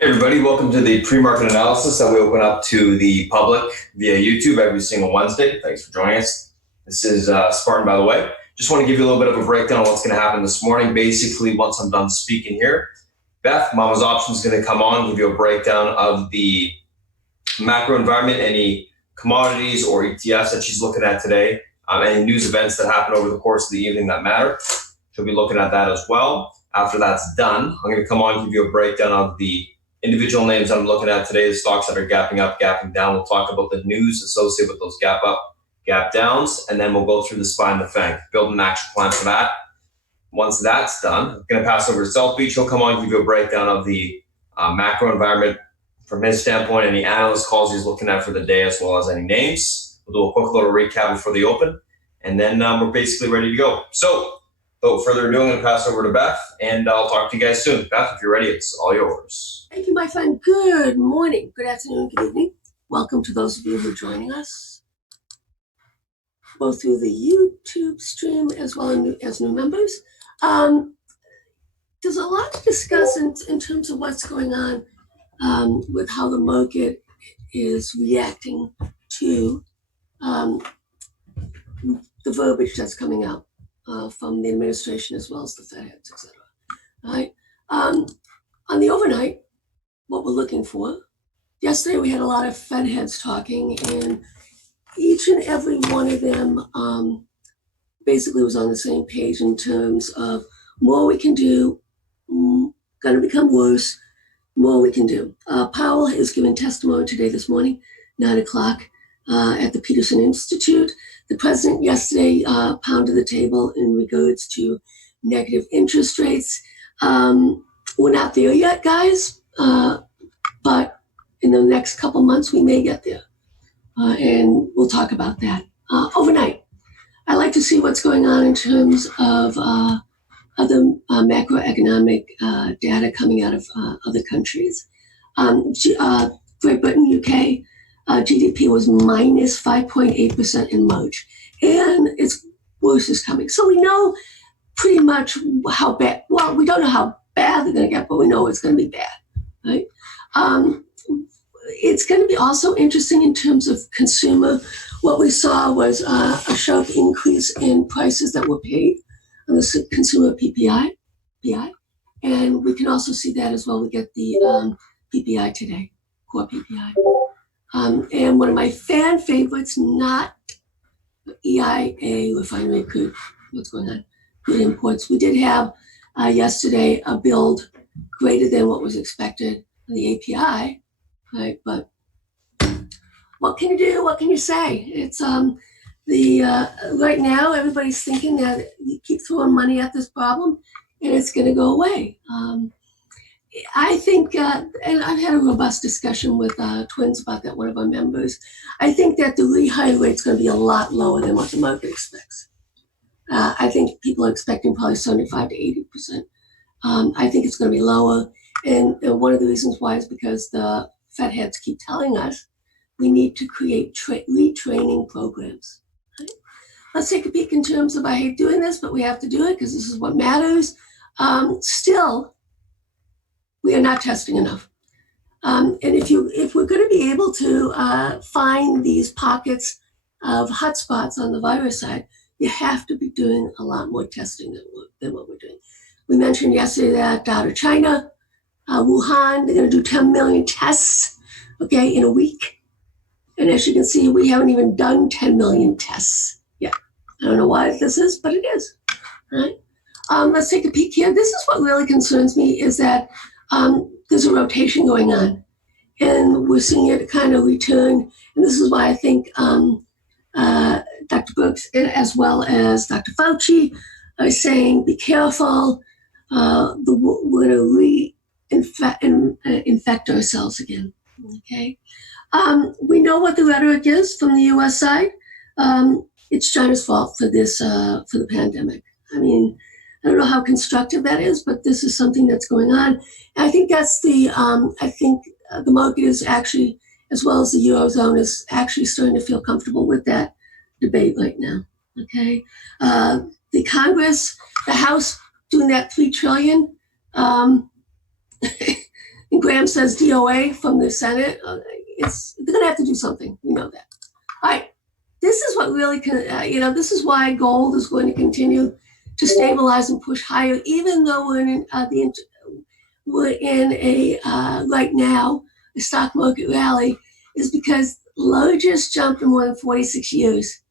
Hey everybody, welcome to the pre-market analysis that we open up to the public via YouTube every single Wednesday. Thanks for joining us. This is Spartan, by the way. Just want to give you a little bit of a breakdown of what's going to happen this morning. Basically, once I'm done speaking here, Beth, Mama's Option, is going to come on, give you a breakdown of the macro environment, any commodities or ETFs that she's looking at today, any news events that happen over the course of the evening that matter. She'll be looking at that as well. After that's done, I'm going to come on and give you a breakdown of the individual names I'm looking at today, the stocks that are gapping up, gapping down. We'll talk about the news associated with those gap up, gap downs, and then we'll go through the SPY and the FANG, build an action plan for that. Once that's done, I'm going to pass over to South Beach. He'll come on and give you a breakdown of the macro environment from his standpoint, any analyst calls he's looking at for the day, as well as any names. We'll do a quick little recap before the open, and then we're basically ready to go. So, without further ado, I'm going to pass over to Beth, and I'll talk to you guys soon. Beth, if you're ready, it's all yours. Thank you, my friend. Good morning, good afternoon, good evening. Welcome to those of you who are joining us, both through the YouTube stream as well as new members. There's a lot to discuss in terms of what's going on with how the market is reacting to the verbiage that's coming out from the administration as well as the Fed heads, et cetera. All right. On the overnight, what we're looking for, yesterday we had a lot of Fed heads talking, and each and every one of them basically was on the same page in terms of more we can do, going to become worse, more we can do. Powell is giving testimony today, this morning, 9 o'clock at the Peterson Institute. The president yesterday pounded the table in regards to negative interest rates. We're not there yet, guys, but in the next couple months we may get there, and we'll talk about that. Overnight, I like to see what's going on in terms of other macroeconomic data coming out of other countries. Great Britain, UK, GDP was minus 5.8% in March, and its worse is coming. So we know pretty much how bad, well, we don't know how bad they're going to get, but we know it's going to be bad, right? It's going to be also interesting in terms of consumer. What we saw was a sharp increase in prices that were paid on the consumer PPI, and we can also see that as well. We get the PPI today, core PPI. And one of my fan favorites, not EIA, refinery crude, what's going on, crude imports. We did have yesterday a build greater than what was expected on the API, right? But what can you do? What can you say? It's right now everybody's thinking that you keep throwing money at this problem and it's going to go away. I think, and I've had a robust discussion with Twins about that, one of our members. I think that the rehire rate is going to be a lot lower than what the market expects. I think people are expecting probably 75 to 80%. I think it's going to be lower. And one of the reasons why is because the Fed heads keep telling us we need to create retraining programs. Right? Let's take a peek in terms of, I hate doing this, but we have to do it because this is what matters. Still, we are not testing enough. And if we're going to be able to find these pockets of hotspots on the virus side, you have to be doing a lot more testing than what we're doing. We mentioned yesterday that out of China, Wuhan, they're going to do 10 million tests, okay, in a week. And as you can see, we haven't even done 10 million tests yet. I don't know why this is, but it is. All right. Let's take a peek here. This is what really concerns me, is that there's a rotation going on, and we're seeing it kind of return. And this is why I think Dr. Brooks, as well as Dr. Fauci, are saying, be careful. We're going to infect ourselves again. Okay. We know what the rhetoric is from the U.S. side. It's China's fault for this, for the pandemic. I mean, I don't know how constructive that is, but this is something that's going on. And I think that's the market is actually, as well as the Eurozone, is actually starting to feel comfortable with that debate right now, okay? The Congress, the House doing that $3 trillion, And Graham says DOA from the Senate. They're going to have to do something. We know that. All right. This is what really can, this is why gold is going to continue to stabilize and push higher, even though we're in right now, a stock market rally, is because largest jump in more than 46 years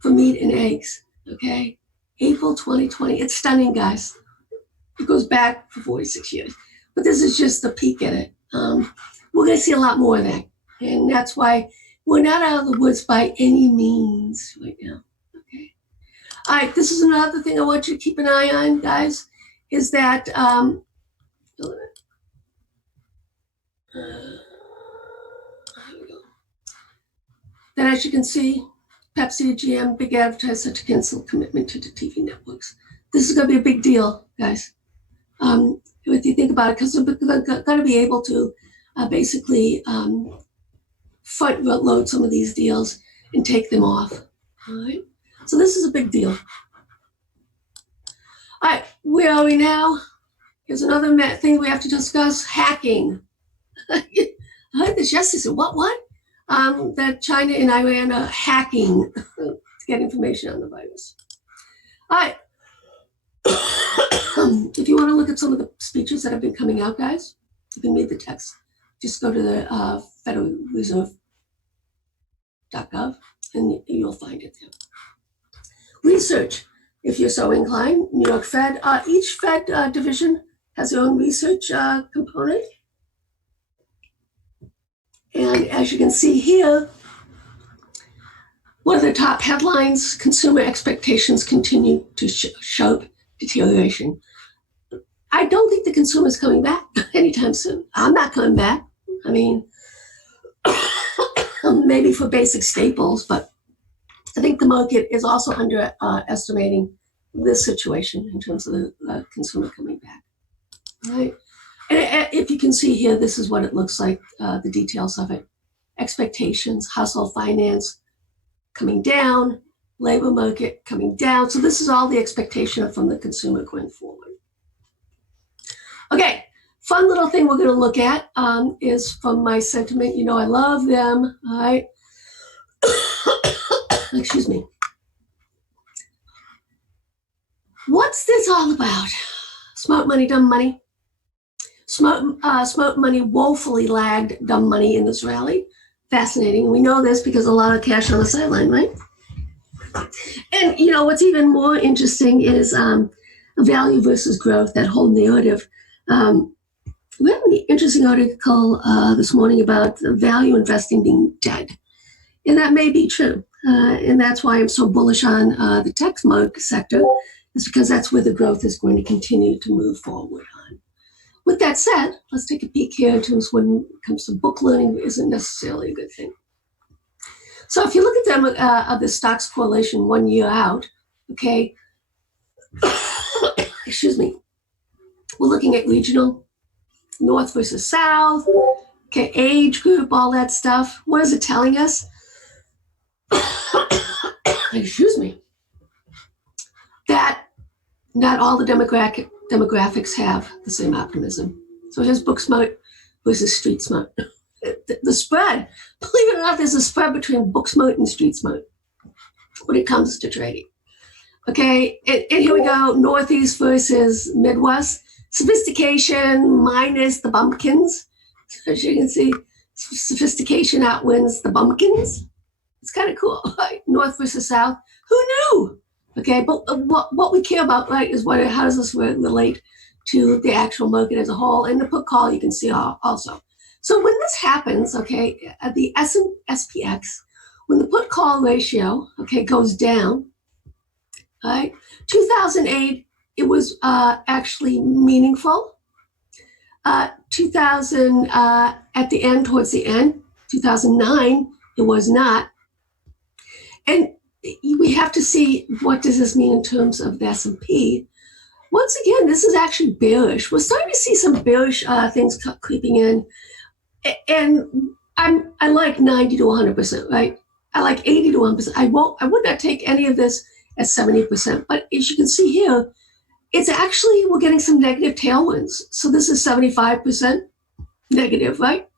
for meat and eggs. Okay. April 2020. It's stunning, guys. It goes back for 46 years. But this is just the peak at it. We're going to see a lot more of that. And that's why we're not out of the woods by any means right now. Okay. All right. This is another thing I want you to keep an eye on, guys, is that that as you can see, Pepsi, GM, big advertiser to cancel commitment to the TV networks. This is going to be a big deal, guys. If you think about it, because they're going to be able to basically front load some of these deals and take them off. All right. So this is a big deal. All right. Where are we now? Here's another thing we have to discuss: hacking. I heard this yesterday. So what? That China and Iran are hacking to get information on the virus. All right. If you want to look at some of the speeches that have been coming out, guys, you can read the text. Just go to the Federal Reserve.gov and you'll find it there. Research, if you're so inclined. New York Fed. Each Fed division has their own research component. And as you can see here, one of the top headlines: consumer expectations continue to show deterioration. I don't think the consumer is coming back anytime soon. I'm not coming back. I mean, maybe for basic staples, but I think the market is also underestimating this situation in terms of the consumer coming back. All right. And if you can see here, this is what it looks like, the details of it. Expectations, household finance coming down, labor market coming down. So this is all the expectation from the consumer going forward. Okay, fun little thing we're going to look at is from my sentiment. You know, I love them. All right. Excuse me. What's this all about? Smart money, dumb money. Smart money woefully lagged dumb money in this rally. Fascinating. We know this because a lot of cash on the sideline, right? And you know what's even more interesting is value versus growth. That whole narrative. We have an interesting article this morning about value investing being dead, and that may be true. And that's why I'm so bullish on the tech sector, is because that's where the growth is going to continue to move forward on. With that said, let's take a peek here in terms of when it comes to book learning isn't necessarily a good thing. So if you look at them of the stocks correlation 1 year out, okay, excuse me, we're looking at regional, north versus south, okay, age group, all that stuff. What is it telling us? Excuse me, that not all the demographics have the same optimism. So here's book smart versus street smart. The spread, believe it or not, there's a spread between book smart and street smart when it comes to trading. Okay, and here we go, Northeast versus Midwest. Sophistication minus the bumpkins. As you can see, sophistication outwins the bumpkins. It's kind of cool, right? North versus South. Who knew? Okay, but what we care about, right, is how does this relate to the actual market as a whole? And the put call you can see also. So when this happens, okay, at the SPX, when the put call ratio, okay, goes down, right? 2008, it was actually meaningful. 2000 at the end, towards the end, 2009, it was not. And we have to see what does this mean in terms of the S&P. Once again, this is actually bearish. We're starting to see some bearish things creeping in, and I like 90 to 100%, right? I like 80 to 1%. I would not take any of this at 70%. But as you can see here, it's actually we're getting some negative tailwinds. So this is 75%. negative, right?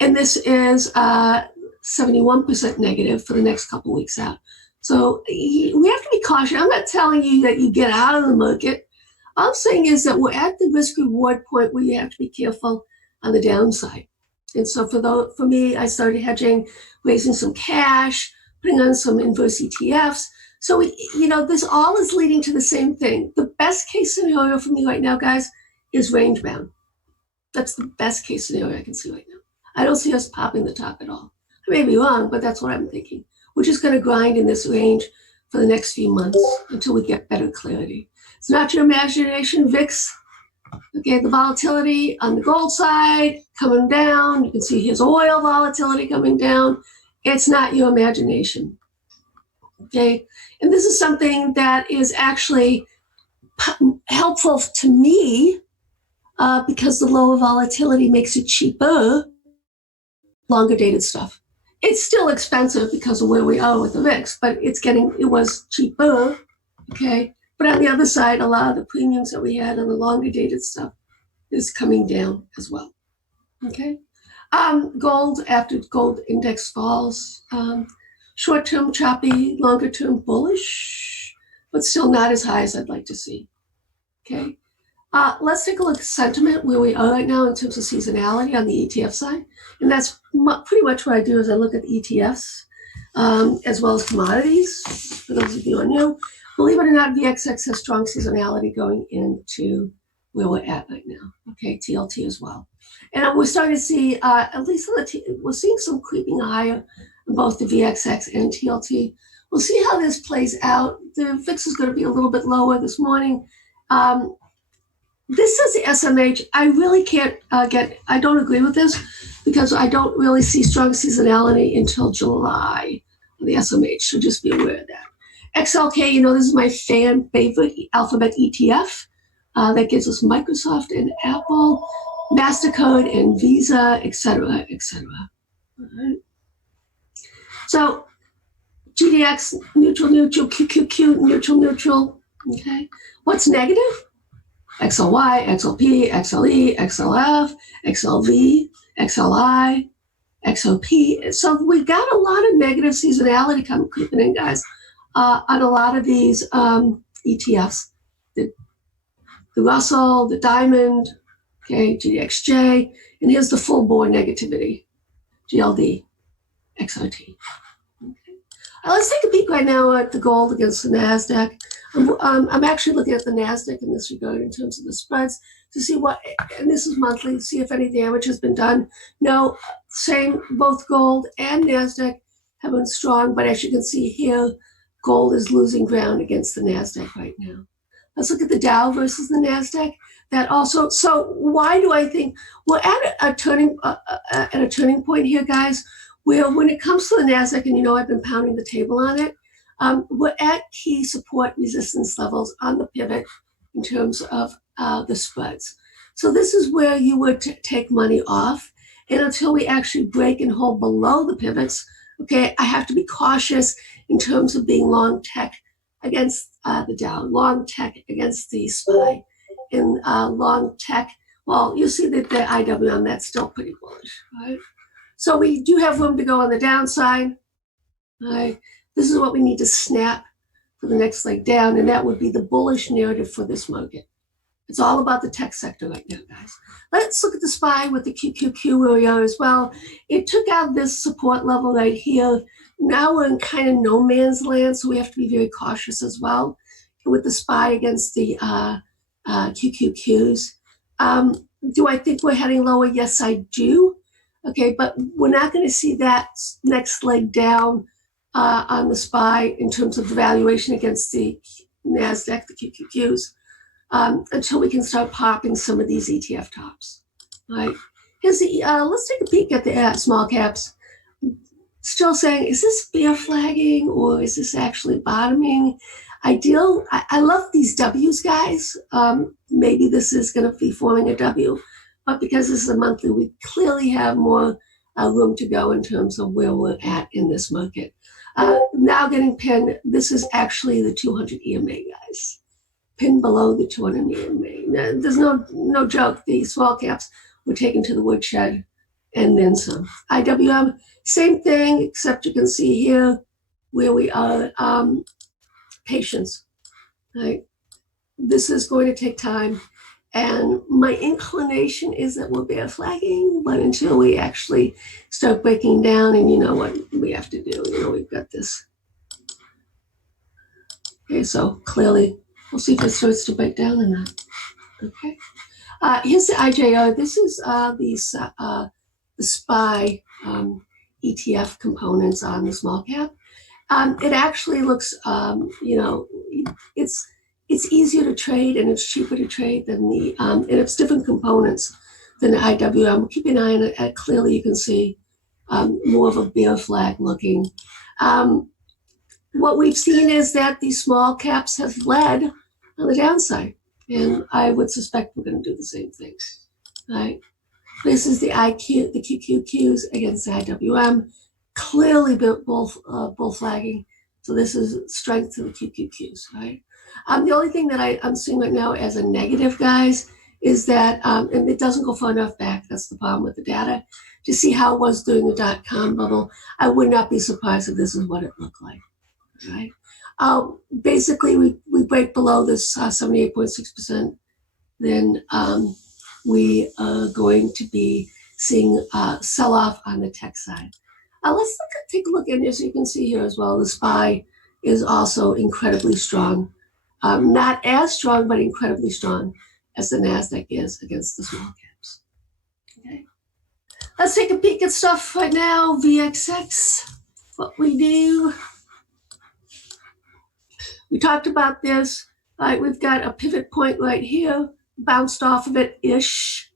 And this is 71% negative for the next couple weeks out. So we have to be cautious. I'm not telling you that you get out of the market. All I'm saying is that we're at the risk reward point where you have to be careful on the downside. And so for me, I started hedging, raising some cash, putting on some inverse ETFs. So this all is leading to the same thing. The best case scenario for me right now, guys, is range bound. That's the best case scenario I can see right now. I don't see us popping the top at all. I may be wrong, but that's what I'm thinking. We're just going to grind in this range for the next few months until we get better clarity. It's not your imagination, VIX. Okay, the volatility on the gold side coming down. You can see here's oil volatility coming down. It's not your imagination. Okay, and this is something that is actually helpful to me because the lower volatility makes it cheaper, longer dated stuff. It's still expensive because of where we are with the VIX, but it was cheaper, okay? But on the other side, a lot of the premiums that we had on the longer dated stuff is coming down as well, okay? Gold, after gold index falls, short-term choppy, longer-term bullish, but still not as high as I'd like to see, okay? Let's take a look at sentiment where we are right now in terms of seasonality on the ETF side. And that's pretty much what I do is I look at the ETFs as well as commodities. For those of you who are new, believe it or not, VXX has strong seasonality going into where we're at right now. Okay, TLT as well. And we're starting to see, at least we're seeing some creeping higher in both the VXX and TLT. We'll see how this plays out. The VIX is going to be a little bit lower this morning. This is the SMH. I really can't I don't agree with this because I don't really see strong seasonality until July on the SMH, so just be aware of that. XLK, this is my favorite Alphabet ETF. That gives us Microsoft and Apple, MasterCard and Visa, et cetera, et cetera. All right. So GDX, neutral, QQQ, neutral, okay? What's negative? XLY, XLP, XLE, XLF, XLV, XLI, XOP. So we got a lot of negative seasonality creeping in, guys, on a lot of these ETFs. The Russell, the Diamond, okay, GDXJ, and here's the full board negativity, GLD, XRT. Okay. Let's take a peek right now at the gold against the NASDAQ. I'm actually looking at the NASDAQ in this regard in terms of the spreads to see and this is monthly, to see if any damage has been done. No, same, both gold and NASDAQ have been strong, but as you can see here, gold is losing ground against the NASDAQ right now. Let's look at the Dow versus the NASDAQ. That also, so why do I think we're at a turning point here, guys, where when it comes to the NASDAQ, and I've been pounding the table on it, we're at key support resistance levels on the pivot in terms of the spreads. So this is where you would take money off. And until we actually break and hold below the pivots, okay, I have to be cautious in terms of being long tech against the Dow, long tech against the SPY, and long tech. Well, you see that the IW on that's still pretty bullish, right? So we do have room to go on the downside, right? This is what we need to snap for the next leg down, and that would be the bullish narrative for this market. It's all about the tech sector right now, guys. Let's look at the SPY with the QQQ where we are as well. It took out this support level right here. Now we're in kind of no man's land, so we have to be very cautious as well with the SPY against the QQQs. Do I think we're heading lower? Yes, I do. Okay, but we're not going to see that next leg down on the SPY in terms of the valuation against the NASDAQ, the QQQs, until we can start popping some of these ETF tops. All right, here's the, let's take a peek at the small caps. Still saying, is this bear flagging or is this actually bottoming? I love these W's, guys. Maybe this is going to be forming a W, but because this is a monthly, we clearly have more room to go in terms of where we're at in this market. Now getting pinned, this is actually the 200 EMA, guys. Pinned below the 200 EMA. Now, there's no joke. The small caps were taken to the woodshed and then some. IWM, same thing, except you can see here where we are, patience, right? This is going to take time. And my inclination is that we're bear flagging, but until we actually start breaking down, and you know what we have to do, we've got this. Okay, so clearly, we'll see if it starts to break down or not. Okay. Here's the IJO. This is the SPY ETF components on the small cap. It actually looks, it's easier to trade and it's cheaper to trade than the, and it's different components than the IWM. Keep an eye on it. Clearly you can see more of a bear flag looking. What we've seen is that these small caps have led on the downside. And I would suspect we're going to do the same thing, right? This is the QQQs against the IWM, clearly bull flagging. So this is strength to the QQQs, right? The only thing that I'm seeing right now as a negative, guys, is that, and it doesn't go far enough back, that's the problem with the data, to see how it was during the dot-com bubble. I would not be surprised if this is what it looked like, right? Basically, we break below this 78.6%, then we are going to be seeing sell-off on the tech side. Let's take a look at this. You can see here as well, the SPY is also incredibly strong. Not as strong, but incredibly strong as the NASDAQ is against the small caps. Okay. Let's take a peek at stuff right now. VXX, what we do. We talked about this. All right, we've got a pivot point right here, bounced off of it-ish.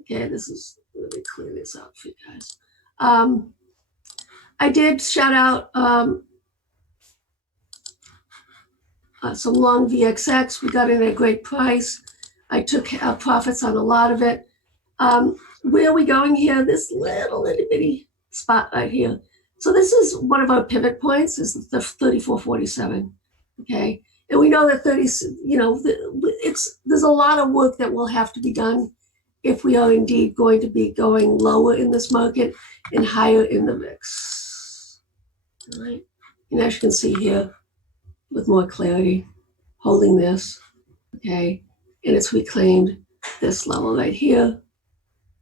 Okay, this is, let me clear this out for you guys. I did shout out some long VXX. We got it at a great price. I took profits on a lot of it. Where are we going here? This little itty bitty spot right here. So this is one of our pivot points, is the 34.47. Okay, and we know that there's a lot of work that will have to be done if we are indeed going to be going lower in this market and higher in the mix. All right, and as you can see here, with more clarity, holding this, okay, and it's reclaimed this level right here,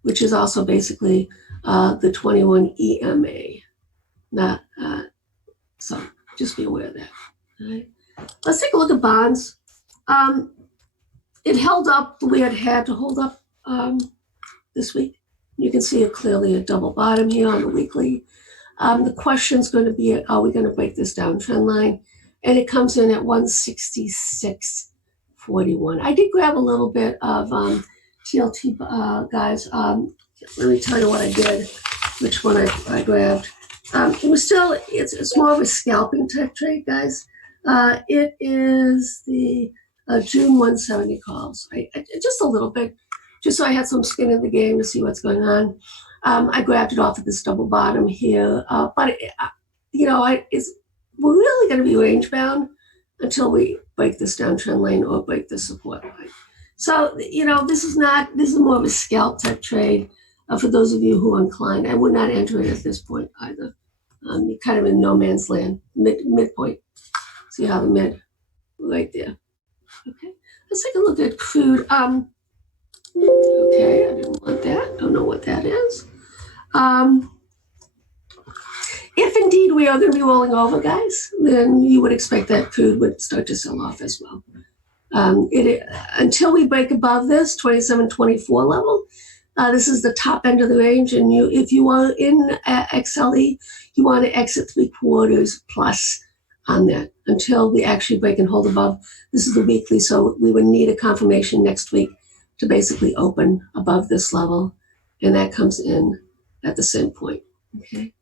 which is also basically the 21 EMA. Not so just be aware of that. All right. Let's take a look at bonds. It held up the way it had to hold up this week. You can see it clearly a double bottom here on the weekly. The question is going to be, are we going to break this downtrend line? And it comes in at 166.41. I did grab a little bit of TLT, guys. Let me tell you what I did, which one I grabbed. It was still, it's more of a scalping type trade, guys. It is the June 170 calls. Just a little bit, just so I had some skin in the game to see what's going on. I grabbed it off of this double bottom here, but we're really going to be range bound until we break this downtrend line or break the support line. So this is more of a scalp type trade. For those of you who are inclined, I would not enter it at this point either. You're kind of in no man's land, midpoint. See how the mid, right there. Okay, let's take a look at crude. Okay, I didn't want that. Don't know what that is. If indeed we are going to be rolling over, guys, then you would expect that crude would start to sell off as well. Until we break above this 27.24 level, this is the top end of the range, and if you are in XLE, you want to exit 3/4 plus on that until we actually break and hold above. This is the weekly, so we would need a confirmation next week to basically open above this level, and that comes in at the same point. Okay,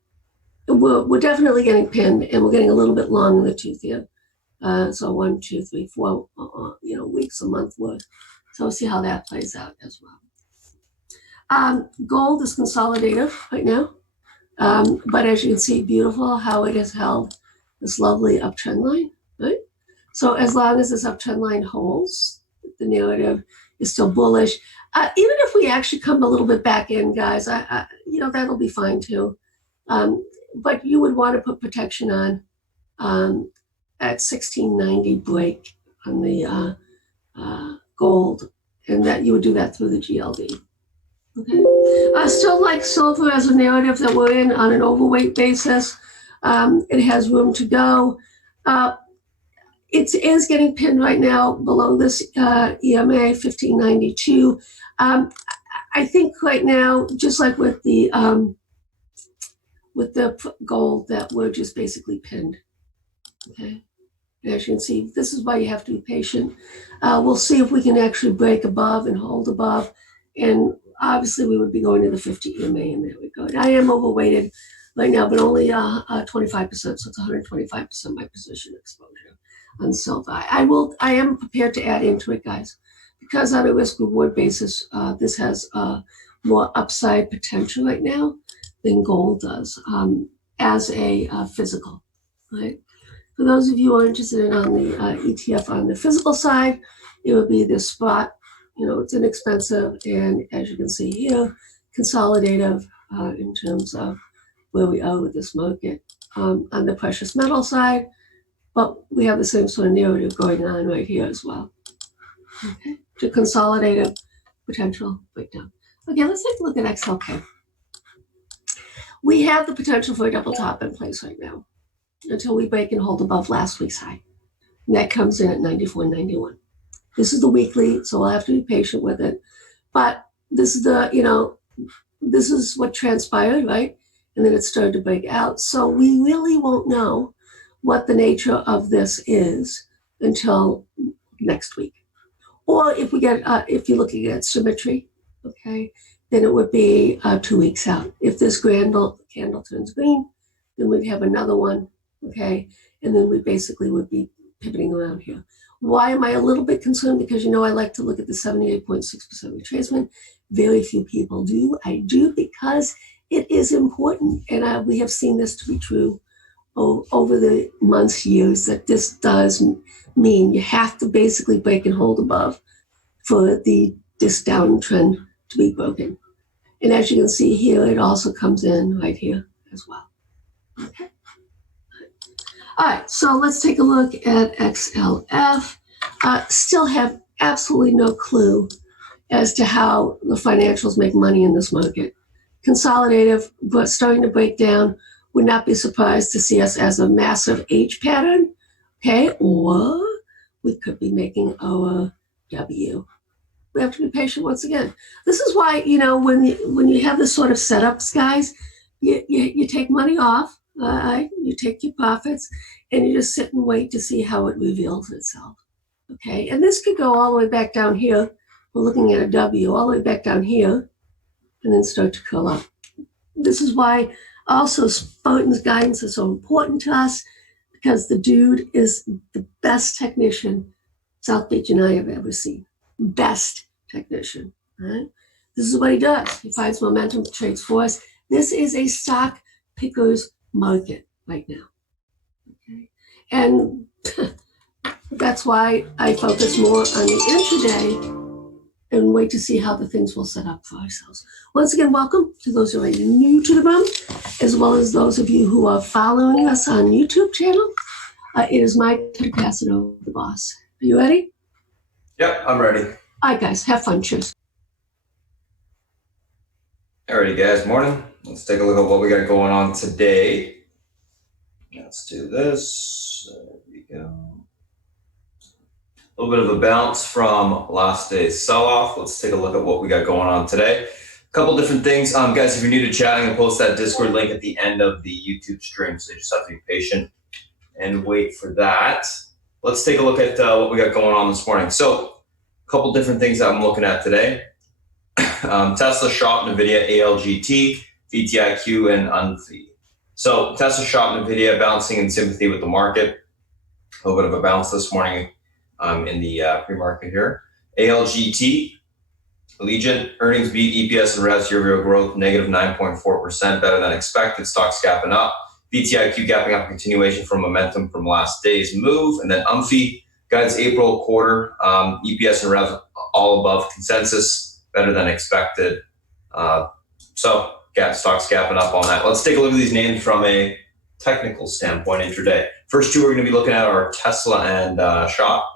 we're definitely getting pinned, and we're getting a little bit long in the tooth here. So 1, 2, 3, 4, weeks, a month worth. So we'll see how that plays out as well. Gold is consolidative right now, but as you can see, beautiful how it has held this lovely uptrend line, right? So as long as this uptrend line holds, the narrative is still bullish. Even if we actually come a little bit back in, guys, that'll be fine too. But you would want to put protection on at 1690 break on the gold, and that you would do that through the GLD. Okay. I still like silver as a narrative that we're in on an overweight basis. It has room to go. It is getting pinned right now below this EMA 1592. I think right now, just like with the gold, that we're just basically pinned. Okay. And as you can see, this is why you have to be patient. We'll see if we can actually break above and hold above. And obviously, we would be going to the 50 EMA, and there we go. And I am overweighted right now, but only 25%, so it's 125% my position exposure on silver. I am prepared to add into it, guys, because on a risk reward basis, this has more upside potential right now than gold does as a physical, right? For those of you who are interested in on the ETF on the physical side, it would be the spot. It's inexpensive, and as you can see here, consolidative in terms of where we are with this market. On the precious metal side, but we have the same sort of narrative going on right here as well. Okay, to consolidative potential breakdown. Okay, let's take a look at XLK. We have the potential for a double top in place right now until we break and hold above last week's high. And that comes in at 94.91. This is the weekly, so we'll have to be patient with it. But this is this is what transpired, right? And then it started to break out. So we really won't know what the nature of this is until next week. Or if we get, if you're looking at symmetry, okay, then it would be 2 weeks out. If this candle turns green, then we'd have another one, okay? And then we basically would be pivoting around here. Why am I a little bit concerned? Because I like to look at the 78.6% retracement. Very few people do. I do because it is important. And we have seen this to be true over the months, years, that this does mean you have to basically break and hold above for this downtrend to be broken. And as you can see here, it also comes in right here as well. Okay. All right, so let's take a look at XLF. Still have absolutely no clue as to how the financials make money in this market. Consolidative, but starting to break down. Would not be surprised to see us as a massive H pattern, okay? Or we could be making our W. We have to be patient once again. This is why, when you have this sort of setups, guys, you take money off, you take your profits, and you just sit and wait to see how it reveals itself, okay? And this could go all the way back down here. We're looking at a W all the way back down here, and then start to curl up. This is why also Spartan's guidance is so important to us, because the dude is the best technician South Beach and I have ever seen. Best technician, right? This is what he does. He finds momentum, trades for us. This is a stock picker's market right now, okay? And that's why I focus more on the intraday and wait to see how the things will set up for ourselves. Once again, welcome to those who are new to the room, as well as those of you who are following us on YouTube channel. It is my turn to pass it over to the boss. Are you ready? Yep, I'm ready. All right, guys, have fun. Cheers. Alrighty, guys, morning. Let's take a look at what we got going on today. Let's do this. There we go. A little bit of a bounce from last day's sell-off. Let's take a look at what we got going on today. A couple different things. Guys, if you're new to chatting, I'll post that Discord link at the end of the YouTube stream, so you just have to be patient and wait for that. Let's take a look at what we got going on this morning. So, a couple different things that I'm looking at today. Tesla shot NVIDIA, ALGT, VTIQ, and UNFI. So, Tesla shot NVIDIA, bouncing in sympathy with the market. A little bit of a bounce this morning in the pre-market here. ALGT, Allegiant, earnings beat, EPS and revs year-over-year growth, negative 9.4%, better than expected. Stocks gapping up. VTIQ gapping up, continuation from momentum from last day's move. And then UNFI guides April quarter, EPS and revs all above consensus, better than expected. So stock's gapping up on that. Let's take a look at these names from a technical standpoint intraday. First two we're going to be looking at are Tesla and Shop.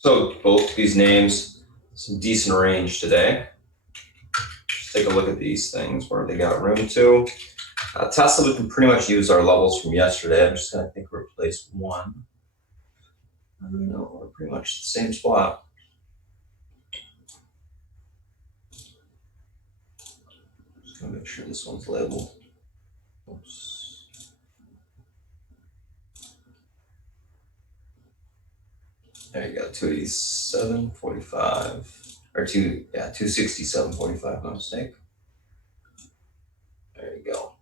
So both these names, some decent range today. Let's take a look at these things where they got room to. Tesla, we can pretty much use our levels from yesterday. I'm just going to replace one. I don't know, we're pretty much the same spot. Just going to make sure this one's labeled. Oops. There you go, 287.45 or 267.45, no mistake. There you go.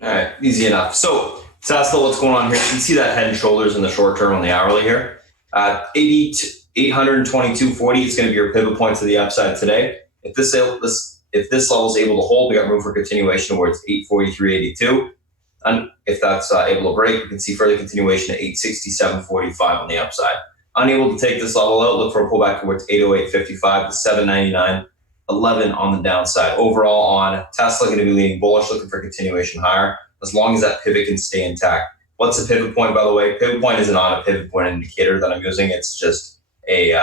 All right, easy enough. So Tesla, what's going on here? You can see that head and shoulders in the short term on the hourly here. 822.40 is going to be your pivot point to the upside today. If this level is able to hold, we got room for continuation towards 843.82. And if that's able to break, we can see further continuation at 867.45 on the upside. Unable to take this level out, look for a pullback towards 808.55 to 799.11 on the downside. Overall on Tesla, going to be leaning bullish, looking for continuation higher, as long as that pivot can stay intact. What's a pivot point, by the way? Pivot point isn't on a pivot point indicator that I'm using. It's just a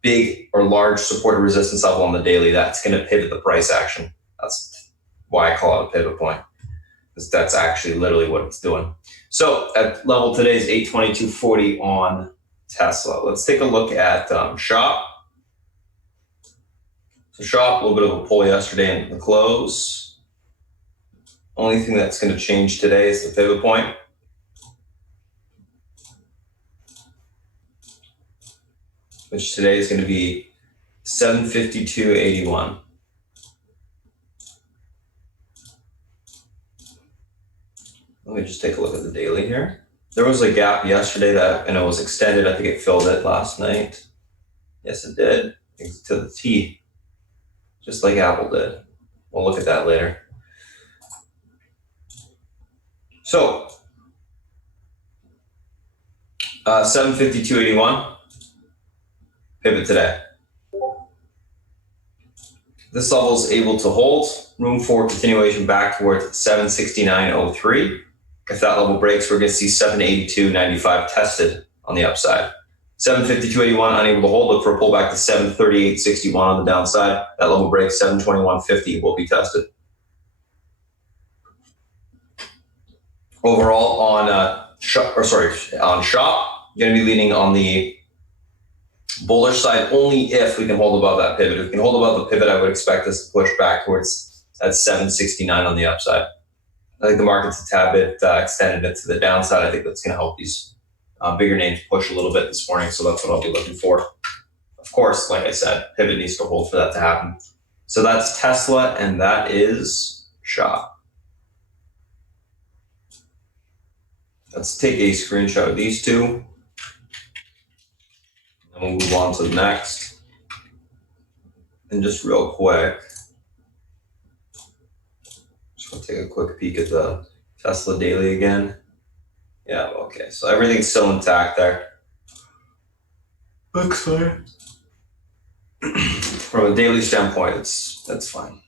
big or large support or resistance level on the daily that's going to pivot the price action. That's why I call it a pivot point, because that's actually literally what it's doing. So at level today is 822.40 on Tesla. Let's take a look at Shop. So Shop, a little bit of a pull yesterday in the close. Only thing that's going to change today is the pivot point. Which today is going to be 752.81. Let me just take a look at the daily here. There was a gap yesterday and it was extended. I think it filled it last night. Yes, it did. I think to the T, just like Apple did. We'll look at that later. So 752.81, pivot today. This level is able to hold, room for continuation back towards 769.03. If that level breaks, we're going to see 782.95 tested on the upside. 752.81 unable to hold, look for a pullback to 738.61 on the downside. That level breaks, 721.50 will be tested. Overall on Shop, you're going to be leaning on the bullish side only if we can hold above that pivot. If we can hold above the pivot, I would expect us to push back towards that 769 on the upside. I think the market's a tad bit extended it to the downside. I think that's going to help these bigger names push a little bit this morning. So that's what I'll be looking for. Of course, like I said, pivot needs to hold for that to happen. So that's Tesla, and that is Shop. Let's take a screenshot of these two. And we'll move on to the next. And just real quick, just want to take a quick peek at the Tesla daily again. Yeah, okay, so everything's still intact there. Looks like. From a daily standpoint, that's fine.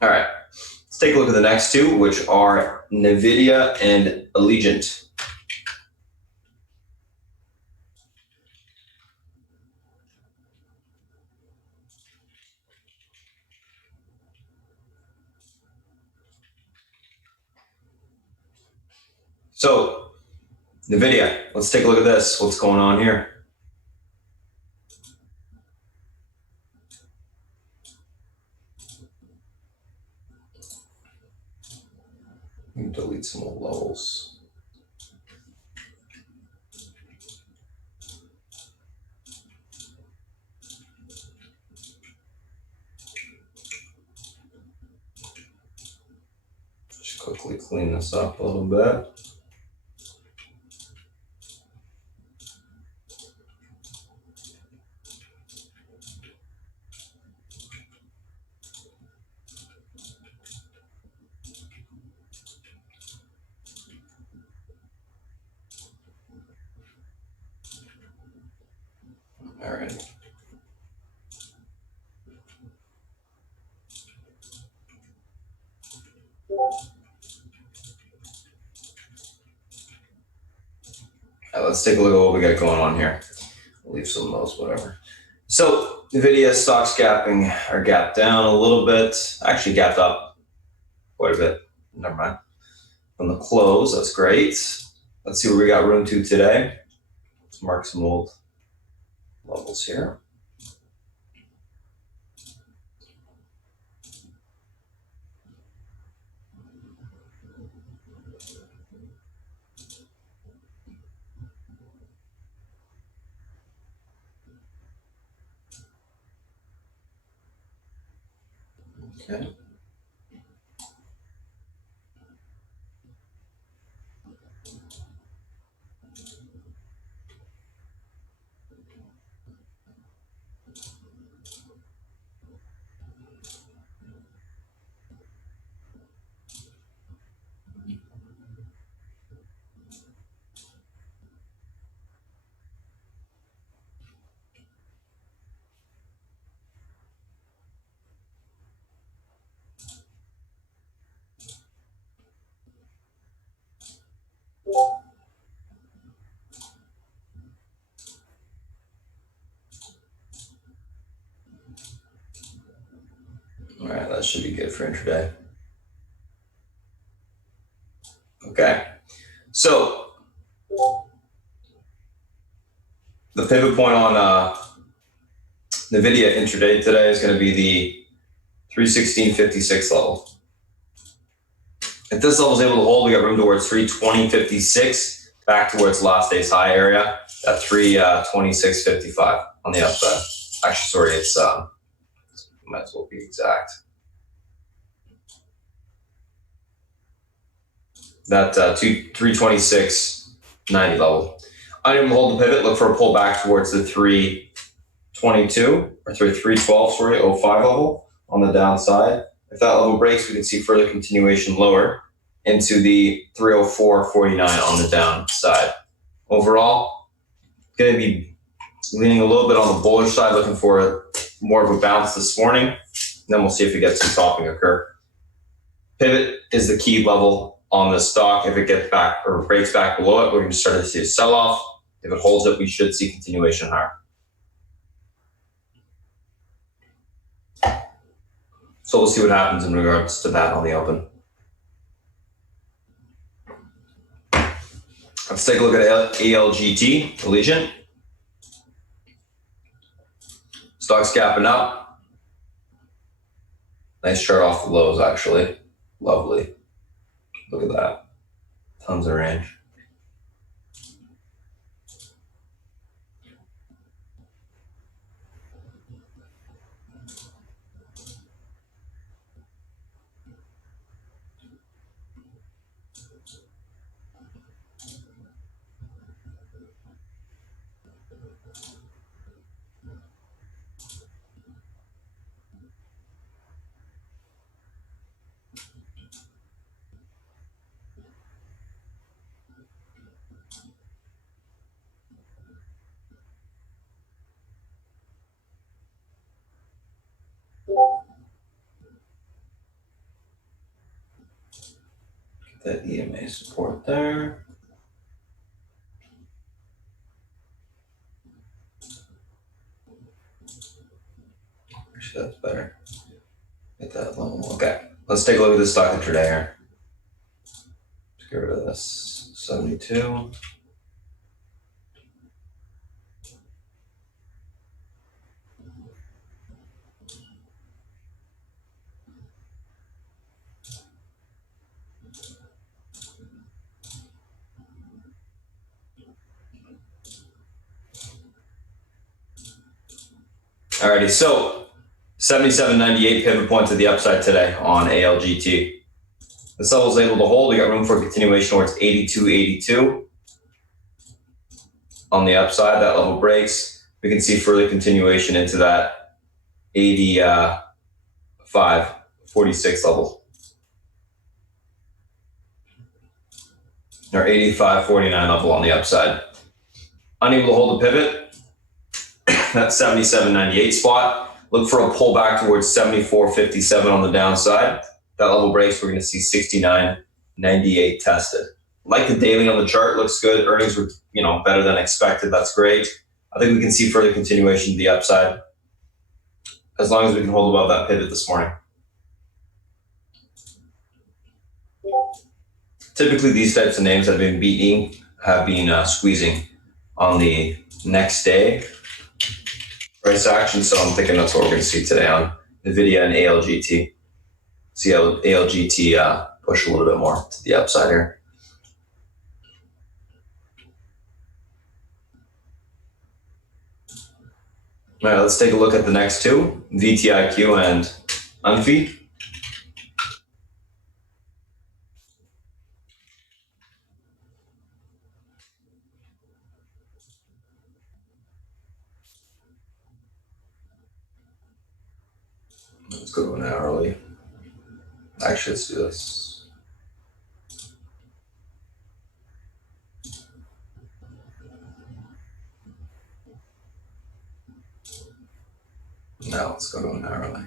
All right, let's take a look at the next two, which are NVIDIA and Allegiant. So, NVIDIA, let's take a look at this. What's going on here? Let me delete some old levels. Just quickly clean this up a little bit. Let's take a look at what we got going on here. We'll leave some of those, whatever. So NVIDIA stocks gapping or gapped down a little bit. Actually gapped up quite a bit. Never mind. From the close, that's great. Let's see where we got room to today. Let's mark some old levels here. Okay. All right, that should be good for intraday. Okay, so the pivot point on NVIDIA intraday today is going to be the 316.56 level. If this level is able to hold, we got room towards 320.56, back towards last day's high area at 326.55 on the upside. Actually, sorry, it's might as well be exact. That 326.90 level. Unable to hold the pivot, look for a pull back towards the 322 or 312, sorry, 05 level on the downside. If that level breaks, we can see further continuation lower into the 304.49 on the downside. Overall, going to be leaning a little bit on the bullish side, looking for more of a bounce this morning. And then we'll see if we get some topping occur. Pivot is the key level on the stock. If it gets back or breaks back below it, we're going to start to see a sell-off. If it holds it, we should see continuation higher. So we'll see what happens in regards to that on the open. Let's take a look at ALGT, Allegiant. Stock's gapping up. Nice chart off the lows, actually. Lovely. Look at that. Tons of range. That EMA support there. Actually, that's better. Get that level. Okay, let's take a look at this stock intraday here. Let's get rid of this 72. Alrighty, so 77.98 pivot point to the upside today on ALGT. This level is able to hold. We got room for a continuation towards 82.82 on the upside. That level breaks. We can see further continuation into that 85.46 level. Or 85.49 level on the upside. Unable to hold the pivot. That 77.98 spot. Look for a pullback towards 74.57 on the downside. that level breaks, we're going to see 69.98 tested. Like the daily on the chart, looks good. Earnings were, better than expected. That's great. I think we can see further continuation to the upside as long as we can hold above that pivot this morning. Typically, these types of names have been squeezing on the next day price action. So I'm thinking that's what we're going to see today on NVIDIA and ALGT. See how ALGT push a little bit more to the upside here. All right, let's take a look at the next two, VTIQ and UNFI. Let's go to an hourly. Actually, let's do this. Now let's go to an hourly.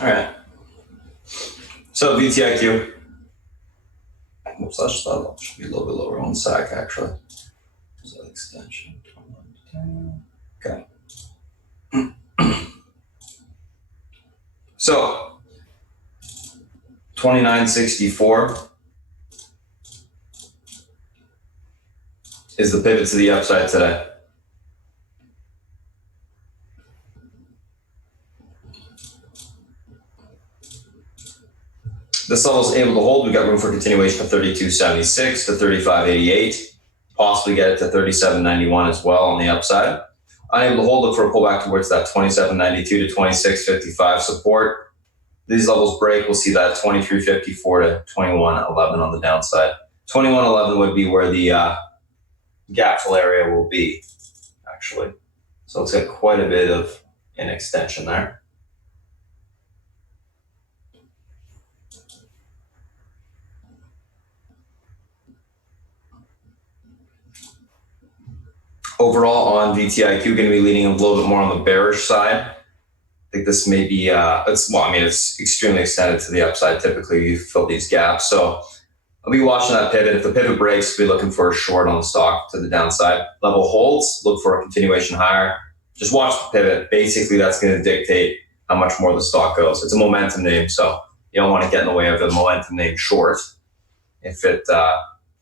All right. So VTIQ. Oops, that should be a little bit lower on SAC actually. Is that extension? Okay. So 29.64 is the pivot to the upside today. This level is able to hold. We've got room for continuation of 32.76 to 35.88. Possibly get it to 37.91 as well on the upside. Unable to hold, look for a pullback towards that 27.92 to 26.55 support. These levels break, we'll see that 23.54 to 21.11 on the downside. 21.11 would be where the gap fill area will be, actually. So it's got quite a bit of an extension there. Overall on VTIQ, going to be leaning a little bit more on the bearish side. I think this may be, it's extremely extended to the upside. Typically, you fill these gaps. So I'll be watching that pivot. If the pivot breaks, we'll be looking for a short on the stock to the downside. Level holds, look for a continuation higher. Just watch the pivot. Basically, that's going to dictate how much more the stock goes. It's a momentum name, so you don't want to get in the way of a momentum name short if it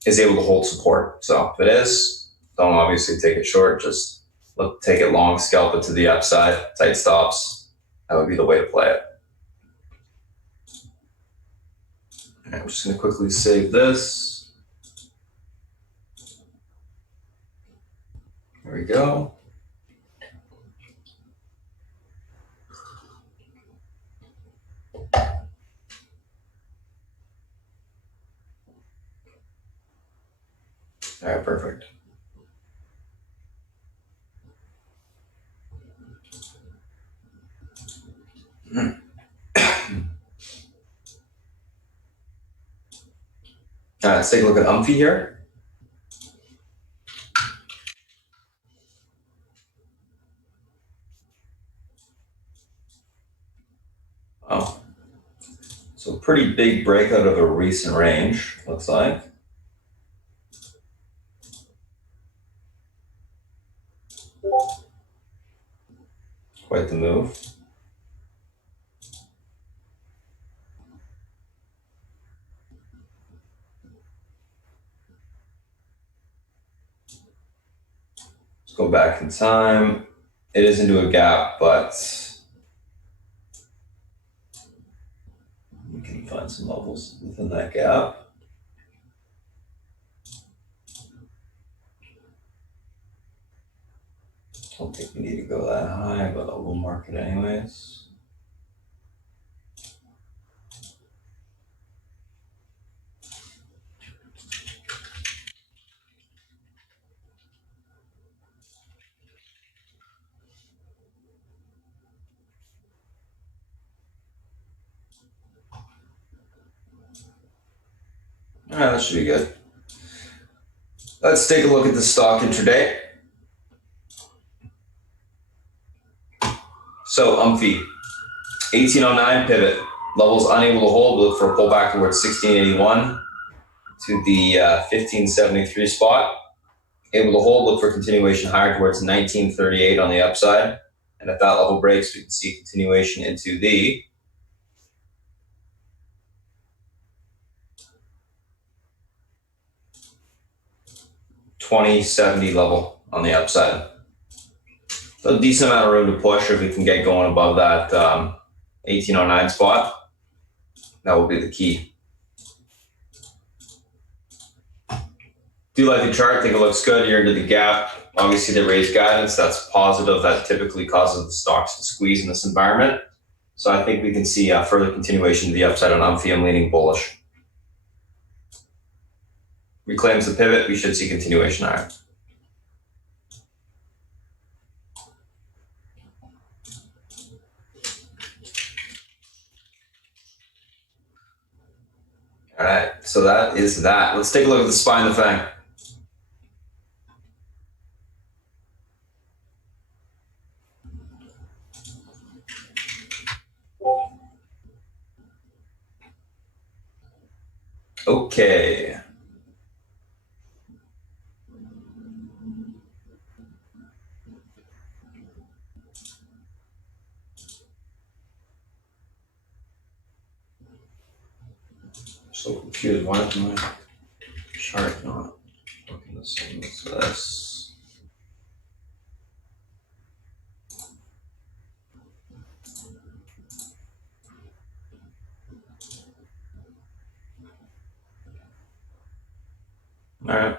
is able to hold support. So if it is, don't obviously take it short. Just look, take it long, scalp it to the upside, tight stops. That would be the way to play it. And I'm just going to quickly save this. There we go. All right, perfect. Let's take a look at Umphy here. Oh, so pretty big breakout of a recent range, looks like. Quite the move. Let's go back in time. It is into a gap, but we can find some levels within that gap. Don't think we need to go that high, but we'll mark it anyways. All right, that should be good. Let's take a look at the stock intraday. So Umphy, 1809 pivot, levels unable to hold. Look for a pullback towards 1681 to the 1573 spot. Able to hold, look for continuation higher towards 1938 on the upside. And if that level breaks, we can see continuation into the 2070 level on the upside. So a decent amount of room to push if we can get going above that 1809 spot. That will be the key. Do like the chart, think it looks good. You're into the gap. Obviously, they raised guidance. That's positive. That typically causes the stocks to squeeze in this environment. So I think we can see further continuation to the upside on Umphy. I'm leaning bullish. Reclaims the pivot. We should see continuation higher. All right, so that is that. Let's take a look at the spine of the thing. Okay. So confused. Why is my chart not looking the same as this? All right.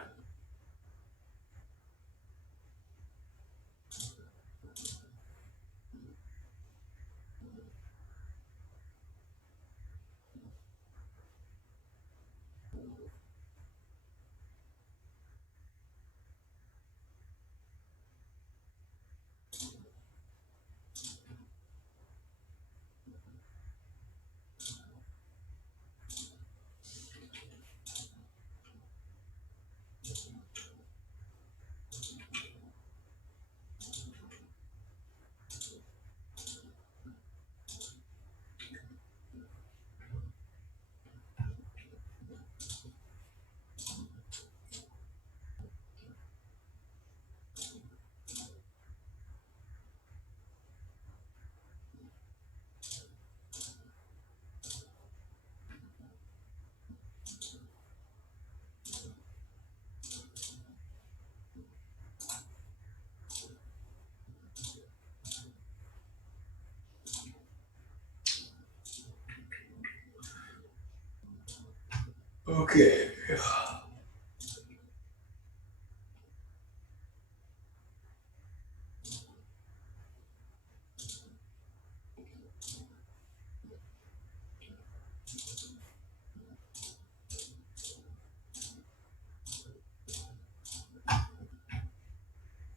Okay.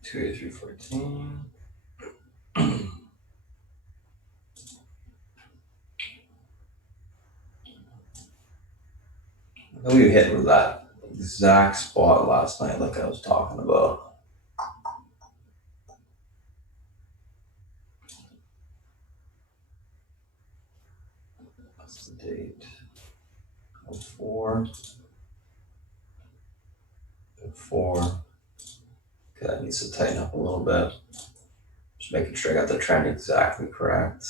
283.14. I know we hit with that exact spot last night, like I was talking about. What's the date? 04. 04. Okay, that needs to tighten up a little bit. Just making sure I got the trend exactly correct.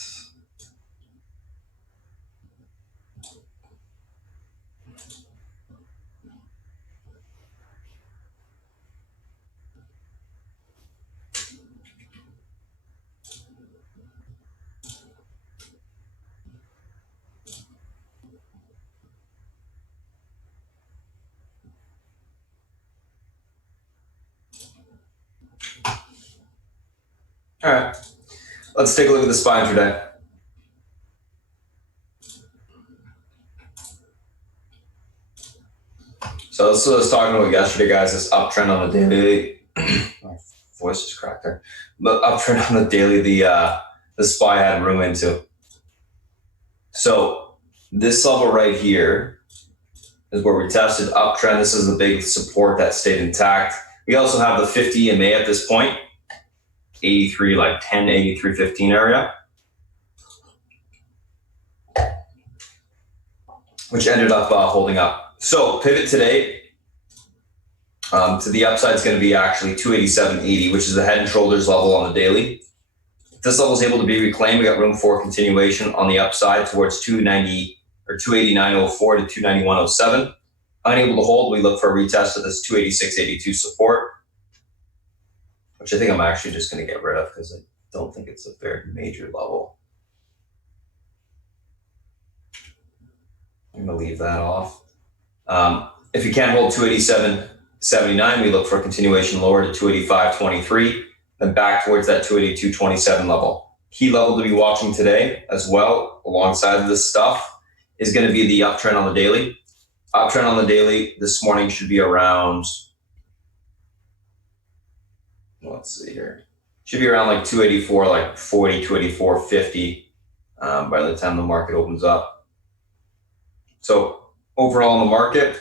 All right, let's take a look at the SPY intraday. So this is what I was talking about yesterday, guys, this uptrend on the daily. My voice is cracked there. But uptrend on the daily, the SPY had room into. So this level right here is where we tested uptrend. This is the big support that stayed intact. We also have the 50 EMA at this point, 83, like 10, 83, 15 area, which ended up holding up. So pivot today to the upside is going to be actually 287.80, which is the head and shoulders level on the daily. If this level is able to be reclaimed, we got room for continuation on the upside towards 290 or 289.04 to 291.07. Unable to hold, we look for a retest of this 286.82 support, which I think I'm actually just going to get rid of because I don't think it's a very major level. I'm going to leave that off. If you can't hold 287.79, we look for a continuation lower to 285.23, then back towards that 282.27 level. Key level to be watching today as well, alongside this stuff, is going to be the uptrend on the daily. Uptrend on the daily this morning should be around, let's see here, should be around like 284, like 40, 284.50 by the time the market opens up. So overall in the market,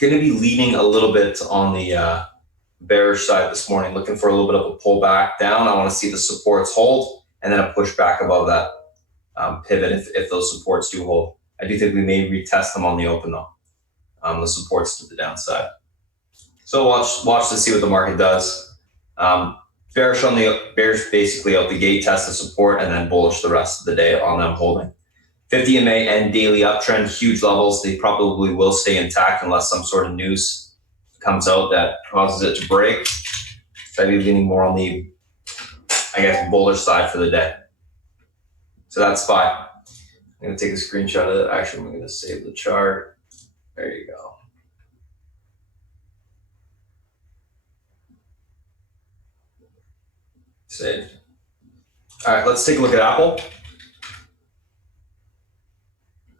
going to be leaning a little bit on the bearish side this morning, looking for a little bit of a pullback down. I want to see the supports hold and then a push back above that pivot if those supports do hold. I do think we may retest them on the open though, the supports to the downside. So watch to see what the market does. Bearish basically out the gate, test the support, and then bullish the rest of the day on them holding. 50 EMA and daily uptrend, huge levels. They probably will stay intact unless some sort of news comes out that causes it to break. So I'd be leaning more on the, I guess, bullish side for the day. So that's SPY. I'm going to take a screenshot of it. Actually, I'm going to save the chart. There you go. Saved. All right, let's take a look at Apple.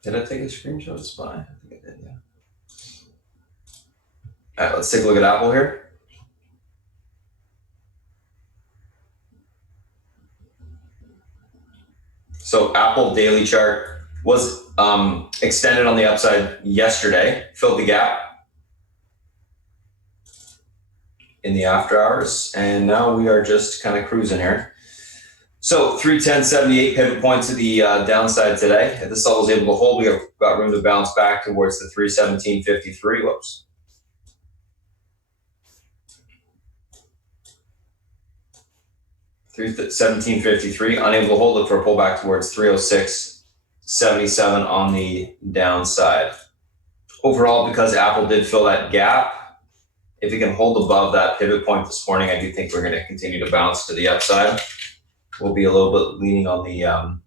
Did I take a screenshot of SPY? I think I did, yeah. All right, let's take a look at Apple here. So Apple daily chart was extended on the upside yesterday, filled the gap in the after hours, and now we are just kind of cruising here. So 310.78 pivot point to the downside today. If this level is able to hold, we have got room to bounce back towards the 317.53. Whoops. $317.53. Unable to hold, look for a pullback towards 306.77 on the downside. Overall, because Apple did fill that gap, if it can hold above that pivot point this morning, I do think we're going to continue to bounce to the upside. We'll be a little bit leaning on the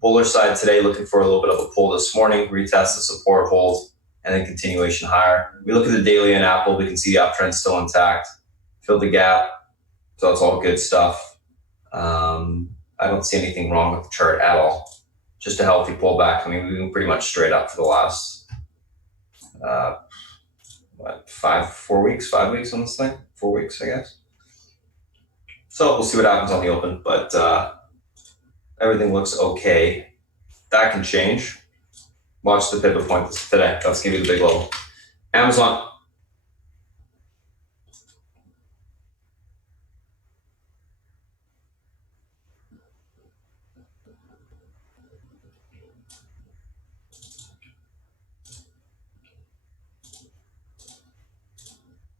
bullish side today, looking for a little bit of a pull this morning, retest the support hold, and then continuation higher. We look at the daily and Apple, we can see the uptrend still intact, filled the gap, so it's all good stuff. I don't see anything wrong with the chart at all. Just a healthy pullback. I mean, we've been pretty much straight up for the last 5 weeks on this thing? 4 weeks, I guess. So we'll see what happens on the open, but everything looks okay. That can change. Watch the pivot point today. That's gonna be the big level. Amazon.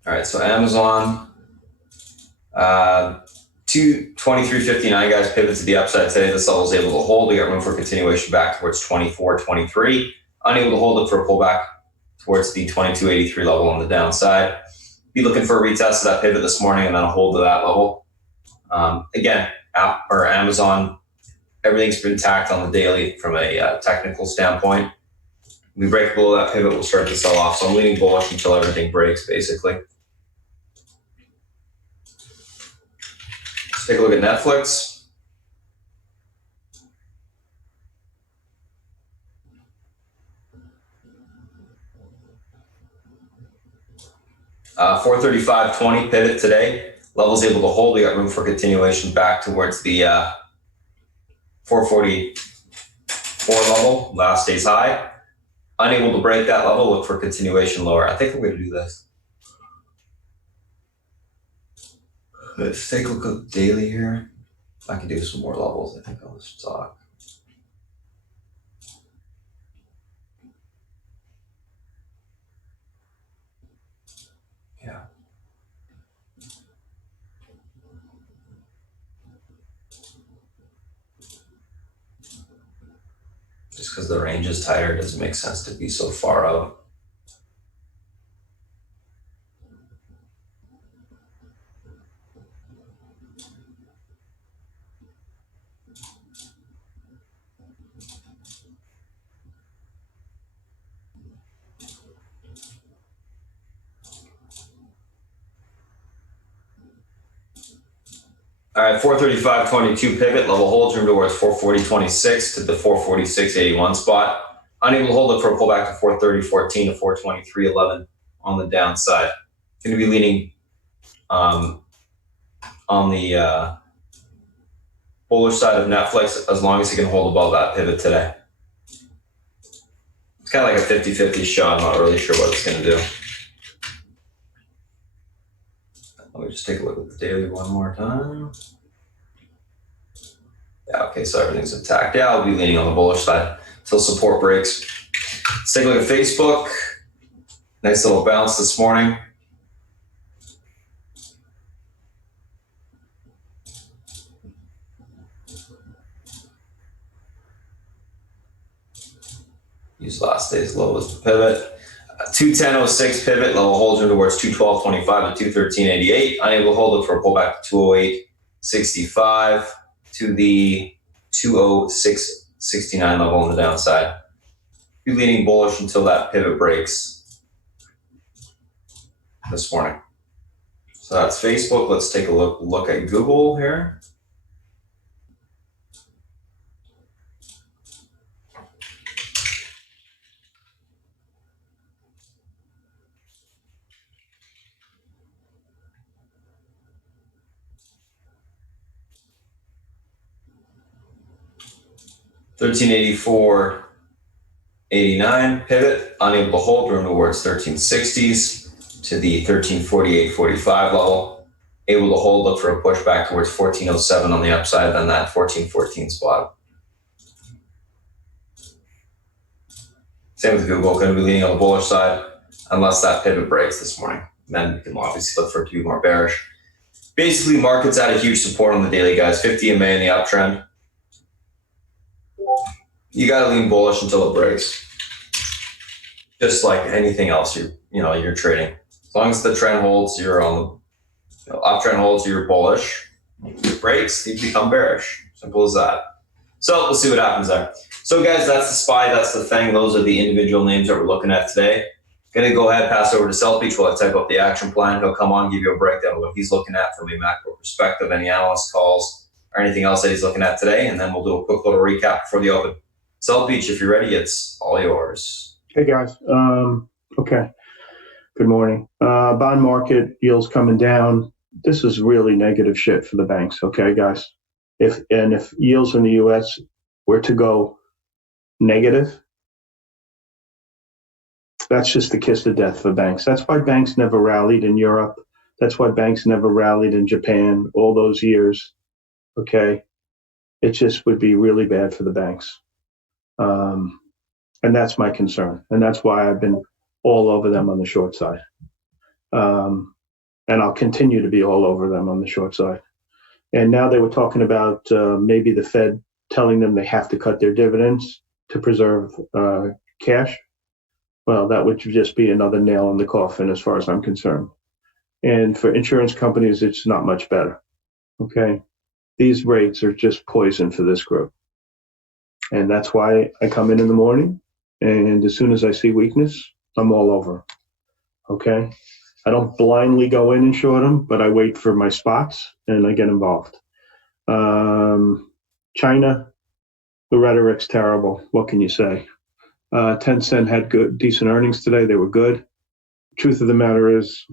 All right, so Amazon, 223.59 guys, pivot to the upside today. This level is able to hold. We got room for continuation back towards 24.23. Unable to hold it for a pullback towards the 22.83 level on the downside. Be looking for a retest of that pivot this morning and then a hold to that level. Again, Amazon, everything's been tacked on the daily from a technical standpoint. We break below that pivot, we'll start to sell off. So I'm leaning bullish until everything breaks, basically. Let's take a look at Netflix. $435.20 pivot today. Levels able to hold. We got room for continuation back towards the 444 level, last day's high. Unable to break that level, look for continuation lower. I think I'm going to do this. Let's take a look at the daily here. I can do some more levels, I think, on this stock. Yeah. Just because the range is tighter, it doesn't make sense to be so far out. All right, 435.22 pivot, level holds room towards 440.26 to the 446.81 spot. Unable to hold it for a pullback to 430.14 to 423.11 on the downside. Going to be leaning on the bullish side of Netflix as long as it can hold above that pivot today. It's kind of like a 50-50 shot. I'm not really sure what it's going to do. Let me just take a look at the daily one more time. Yeah, okay, so everything's intact. Yeah, I'll be leaning on the bullish side until support breaks. Let's take a look at Facebook. Nice little bounce this morning. Use last day's low as the pivot. 210.06 pivot, level holds room towards 212.25 to 213.88. Unable to hold it for a pullback to 208.65 to the 206.69 level on the downside. Be leaning bullish until that pivot breaks this morning. So that's Facebook. Let's take a look at Google here. $13.84.89 pivot, unable to hold, room towards 1360s to the 1348.45 level. Able to hold, look for a pushback towards 1407 on the upside, then that 1414 spot. Same with Google, going to be leaning on the bullish side unless that pivot breaks this morning. Then we can obviously look for it to be more bearish. Basically, market's at a huge support on the daily, guys. 50 EMA in the uptrend. You got to lean bullish until it breaks. Just like anything else, you're trading. As long as the trend holds, you're on the uptrend holds, you're bullish. If it breaks, you become bearish. Simple as that. So we'll see what happens there. So guys, that's the SPY, that's the thing. Those are the individual names that we're looking at today. Going to go ahead, pass over to South Beach while I type up the action plan. He'll come on, give you a breakdown of what he's looking at from a macro perspective, any analyst calls or anything else that he's looking at today. And then we'll do a quick little recap before the open. South Beach, if you're ready, it's all yours. Hey guys. Okay. Good morning. Bond market yields coming down. This is really negative shit for the banks. Okay, guys. If yields in the U.S. were to go negative, that's just the kiss of death for banks. That's why banks never rallied in Europe. That's why banks never rallied in Japan all those years. Okay. It just would be really bad for the banks. And that's my concern. And that's why I've been all over them on the short side. And I'll continue to be all over them on the short side. And now they were talking about maybe the Fed telling them they have to cut their dividends to preserve cash. Well, that would just be another nail in the coffin as far as I'm concerned. And for insurance companies, it's not much better. Okay. These rates are just poison for this group. And that's why I come in the morning, and as soon as I see weakness, I'm all over. Okay. I don't blindly go in and short them, but I wait for my spots and I get involved. China, the rhetoric's terrible. What can you say? Tencent had decent earnings today. They were good. Truth of the matter is,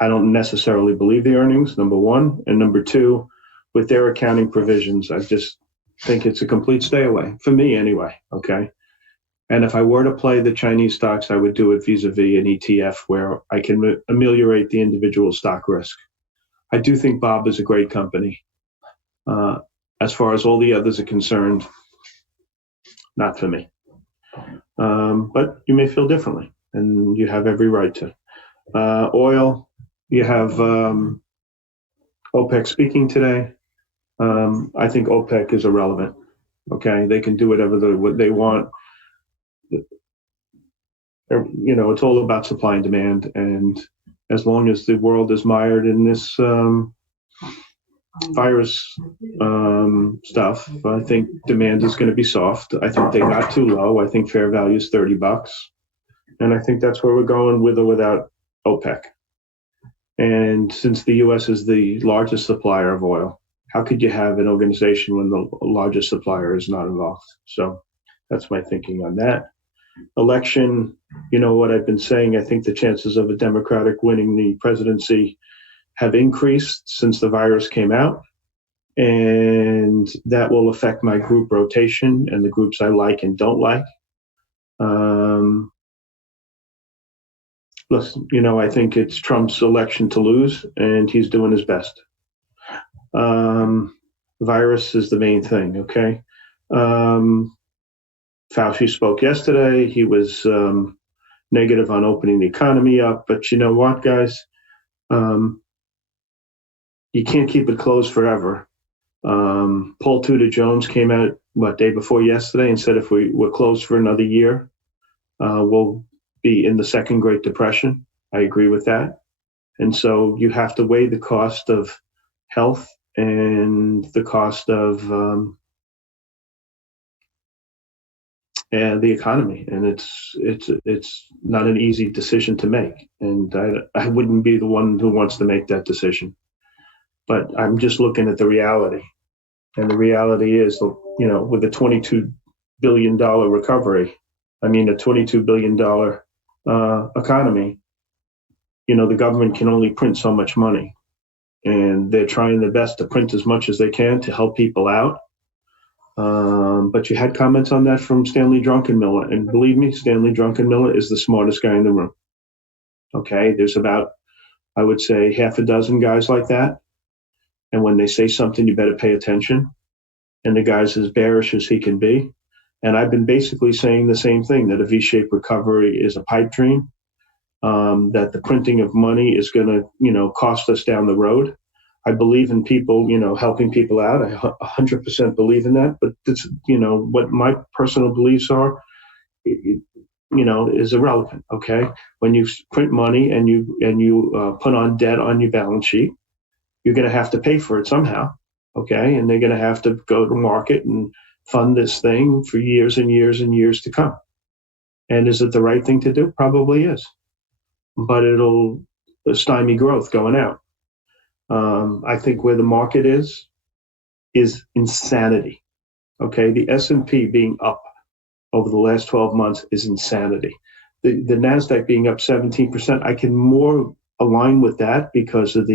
I don't necessarily believe the earnings, number one. And number two, with their accounting provisions, I just think it's a complete stay away, for me anyway, okay? And if I were to play the Chinese stocks, I would do it vis-a-vis an ETF where I can ameliorate the individual stock risk. I do think Bob is a great company. As far as all the others are concerned, not for me. But you may feel differently, and you have every right to. Oil, you have OPEC speaking today. I think OPEC is irrelevant. Okay, they can do whatever they want. You know, it's all about supply and demand, and as long as the world is mired in this virus stuff, I think demand is going to be soft. I think they got too low. I think fair value is $30, and I think that's where we're going with or without OPEC. And since the U.S. is the largest supplier of oil, how could you have an organization when the largest supplier is not involved? So that's my thinking on that. Election, you know what I've been saying, I think the chances of a Democratic winning the presidency have increased since the virus came out. And that will affect my group rotation and the groups I like and don't like. Listen, you know, I think it's Trump's election to lose, and he's doing his best. Virus is the main thing, okay? Fauci spoke yesterday. He was negative on opening the economy up, but you know what, guys? You can't keep it closed forever. Paul Tudor Jones came out, day before yesterday, and said if we're closed for another year, we'll be in the second Great Depression. I agree with that. And so you have to weigh the cost of health and the cost of the economy, and it's not an easy decision to make. And I wouldn't be the one who wants to make that decision. But I'm just looking at the reality, and the reality is, you know, with a $22 billion recovery, I mean a $22 billion economy, you know, the government can only print so much money, and they're trying their best to print as much as they can to help people out. But you had comments on that from Stanley Druckenmiller, and believe me, Stanley Druckenmiller is the smartest guy in the room. Okay, there's about, I would say, half a dozen guys like that, and when they say something, you better pay attention. And the guy's as bearish as he can be. And I've been basically saying the same thing, that a V-shaped recovery is a pipe dream, that the printing of money is going to, you know, cost us down the road. I believe in people, you know, helping people out. I 100% believe in that. But this, you know, what my personal beliefs are, you know, is irrelevant. Okay, when you print money and you put on debt on your balance sheet, you're going to have to pay for it somehow. Okay, and they're going to have to go to market and fund this thing for years and years and years to come. And is it the right thing to do? Probably is. But it'll stymie growth going out. I think where the market is insanity. Okay, the S&P being up over the last 12 months is insanity. The NASDAQ being up 17%, I can more align with that because of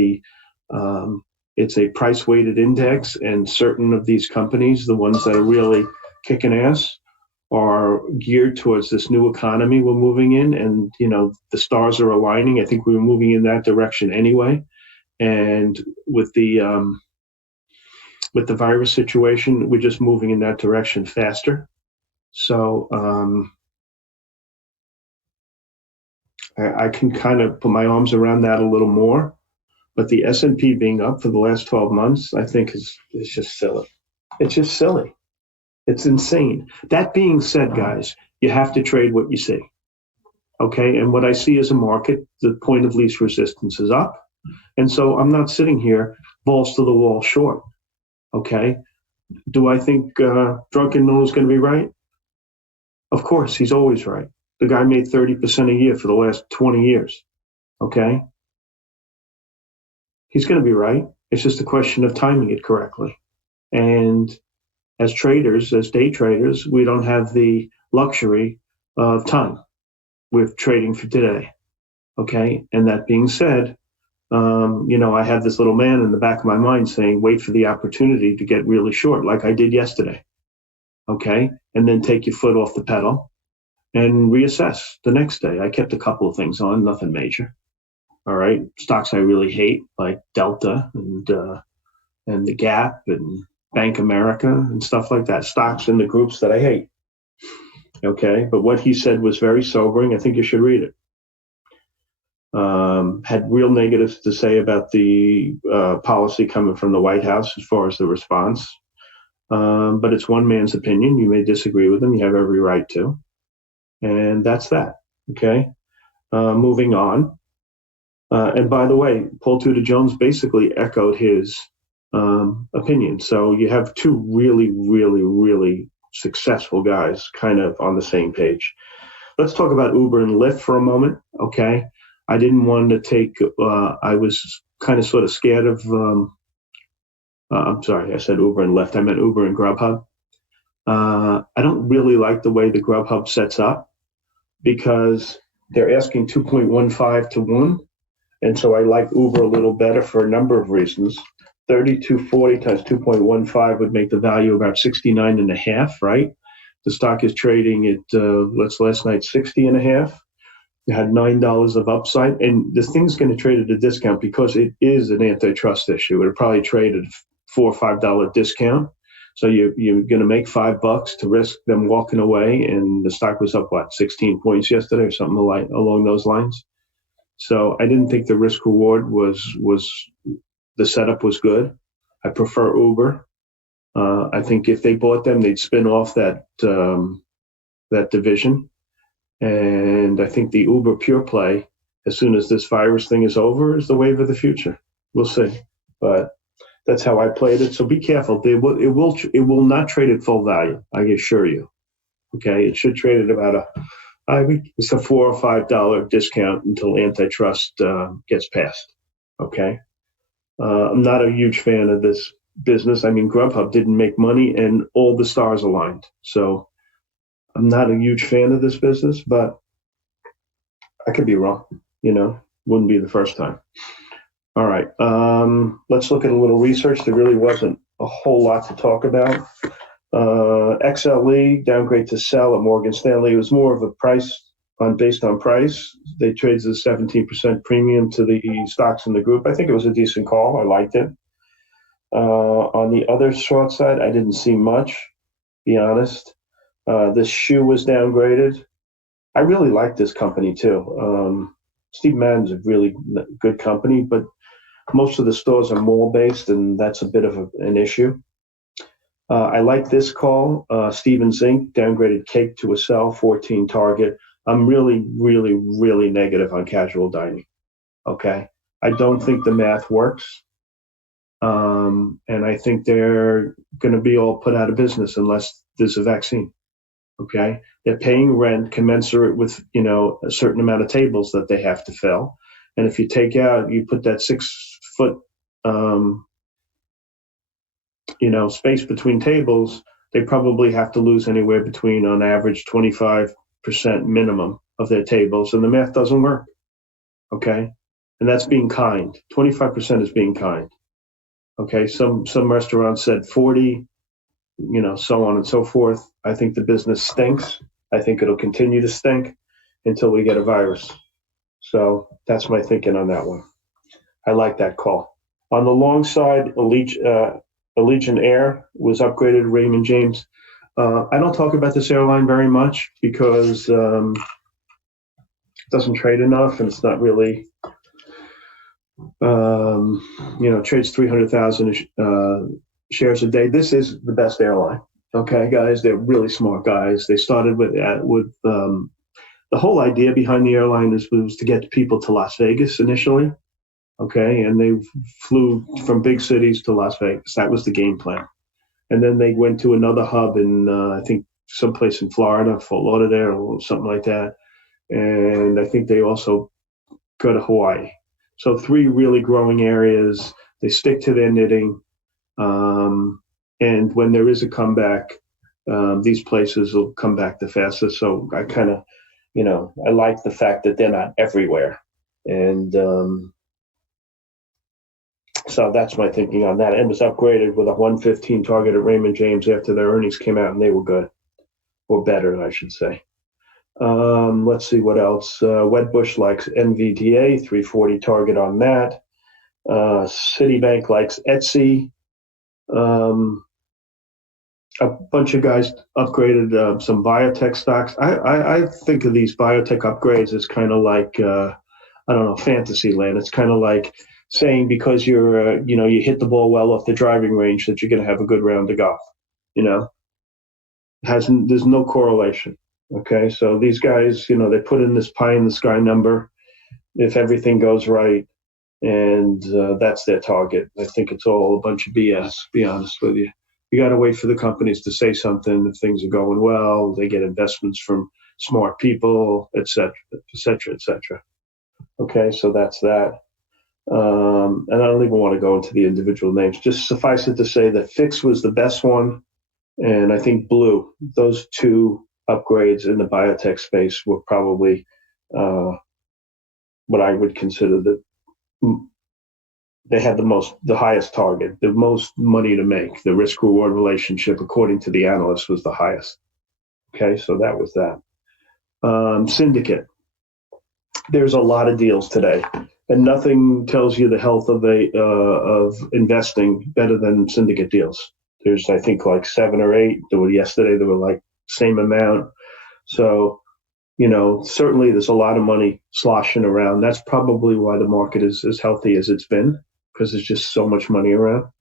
it's a price-weighted index, and certain of these companies, the ones that are really kicking ass, are geared towards this new economy we're moving in, and the stars are aligning. I think we were moving in that direction anyway, and with the virus situation, we're just moving in that direction faster. So I can kind of put my arms around that a little more. But the S&P being up for the last 12 months, I think is just silly. It's just silly. It's insane. That being said, guys, you have to trade what you see. Okay, and what I see as a market, the point of least resistance is up. And so I'm not sitting here balls to the wall short. Okay, do I think Drunken Mill is going to be right? Of course, he's always right. The guy made 30% a year for the last 20 years. Okay, he's going to be right. It's just a question of timing it correctly. And as traders, as day traders, we don't have the luxury of time. We're trading for today. Okay, and that being said, I have this little man in the back of my mind saying, wait for the opportunity to get really short, like I did yesterday. Okay, and then take your foot off the pedal and reassess the next day. I kept a couple of things on, nothing major. All right, stocks I really hate, like Delta and the Gap and Bank America and stuff like that. Stocks in the groups that I hate. Okay, but what he said was very sobering. I think you should read it. Had real negatives to say about the policy coming from the White House as far as the response. But it's one man's opinion. You may disagree with him. You have every right to. And that's that. Okay, moving on. And by the way, Paul Tudor Jones basically echoed his opinion. So you have two really, really, really successful guys kind of on the same page. Let's talk about Uber and Lyft for a moment. Okay, I didn't want to take. I was kind of sort of scared of. I'm sorry, I said Uber and Lyft. I meant Uber and Grubhub. I don't really like the way the Grubhub sets up because they're asking 2.15 to 1. And so I like Uber a little better for a number of reasons. 3240 times 2.15 would make the value about 69.5, right? The stock is trading at, last night, 60.5. It had $9 of upside. And this thing's going to trade at a discount because it is an antitrust issue. It'll probably trade at $4 or $5 discount. So you're going to make $5 to risk them walking away. And the stock was up, 16 points yesterday or something along those lines. So I didn't think the risk reward was the setup was good. I prefer Uber. I think if they bought them, they'd spin off that division. And I think the Uber pure play, as soon as this virus thing is over, is the wave of the future. We'll see. But that's how I played it. So be careful. It will not trade at full value, I assure you. Okay, it should trade at about it's a $4 or $5 discount until antitrust gets passed. Okay, I'm not a huge fan of this business. I mean, Grubhub didn't make money, and all the stars aligned. So I'm not a huge fan of this business, but I could be wrong. Wouldn't be the first time. All right, let's look at a little research. There really wasn't a whole lot to talk about. XLE downgrade to sell at Morgan Stanley. It was more of a based on price. They traded a 17% premium to the stocks in the group. I think it was a decent call. I liked it. On the other short side, I didn't see much, to be honest. This shoe was downgraded. I really like this company too. Steve Madden's a really good company, but most of the stores are mall-based, and that's a bit of an issue. I like this call. Stevens Inc. downgraded Cake to a sell, 14 target. I'm really, really, really negative on casual dining. Okay, I don't think the math works, and I think they're going to be all put out of business unless there's a vaccine. Okay, they're paying rent commensurate with a certain amount of tables that they have to fill, and if you you put that 6 foot space between tables, they probably have to lose anywhere between, on average, 25% minimum of their tables, and the math doesn't work. Okay, and that's being kind. 25% is being kind. Okay, some restaurants said 40, so on and so forth. I think the business stinks. I think it'll continue to stink until we get a virus. So that's my thinking on that one. I like that call. On the long side, Allegiant Air was upgraded to Raymond James. I don't talk about this airline very much because it doesn't trade enough, and it's not really, trades 300,000 shares a day. This is the best airline. Okay, guys, they're really smart guys. They started with the whole idea behind the airline was to get people to Las Vegas initially. Okay, and they flew from big cities to Las Vegas. That was the game plan. And then they went to another hub in, I think, someplace in Florida, Fort Lauderdale or something like that. And I think they also go to Hawaii. So 3 really growing areas. They stick to their knitting. And when there is a comeback, these places will come back the fastest. So I kind of, I like the fact that they're not everywhere. And so that's my thinking on that. It was upgraded with a 115 target at Raymond James after their earnings came out, and they were good, or better, I should say. Let's see what else. Wedbush likes NVDA, 340 target on that. Citibank likes Etsy. A bunch of guys upgraded some biotech stocks. I think of these biotech upgrades as kind of like, fantasy land. It's kind of like saying because you hit the ball well off the driving range that you're going to have a good round of golf. There's no correlation. Okay, so these guys, they put in this pie in the sky number if everything goes right, and that's their target. I think it's all a bunch of BS, to be honest with you. You got to wait for the companies to say something. If things are going well, they get investments from smart people, et cetera, et cetera, et cetera. Okay, so that's that. And I don't even want to go into the individual names. Just suffice it to say that Fix was the best one, and I think Blue, those 2 upgrades in the biotech space were probably what I would consider they had the highest target, the most money to make. The risk reward relationship, according to the analyst, was the highest. Okay, so that was that. Syndicate. There's a lot of deals today, and nothing tells you the health of investing better than syndicate deals. There's, I think, like 7 or 8. Yesterday there were like same amount. So, certainly there's a lot of money sloshing around. That's probably why the market is as healthy as it's been, because there's just so much money around.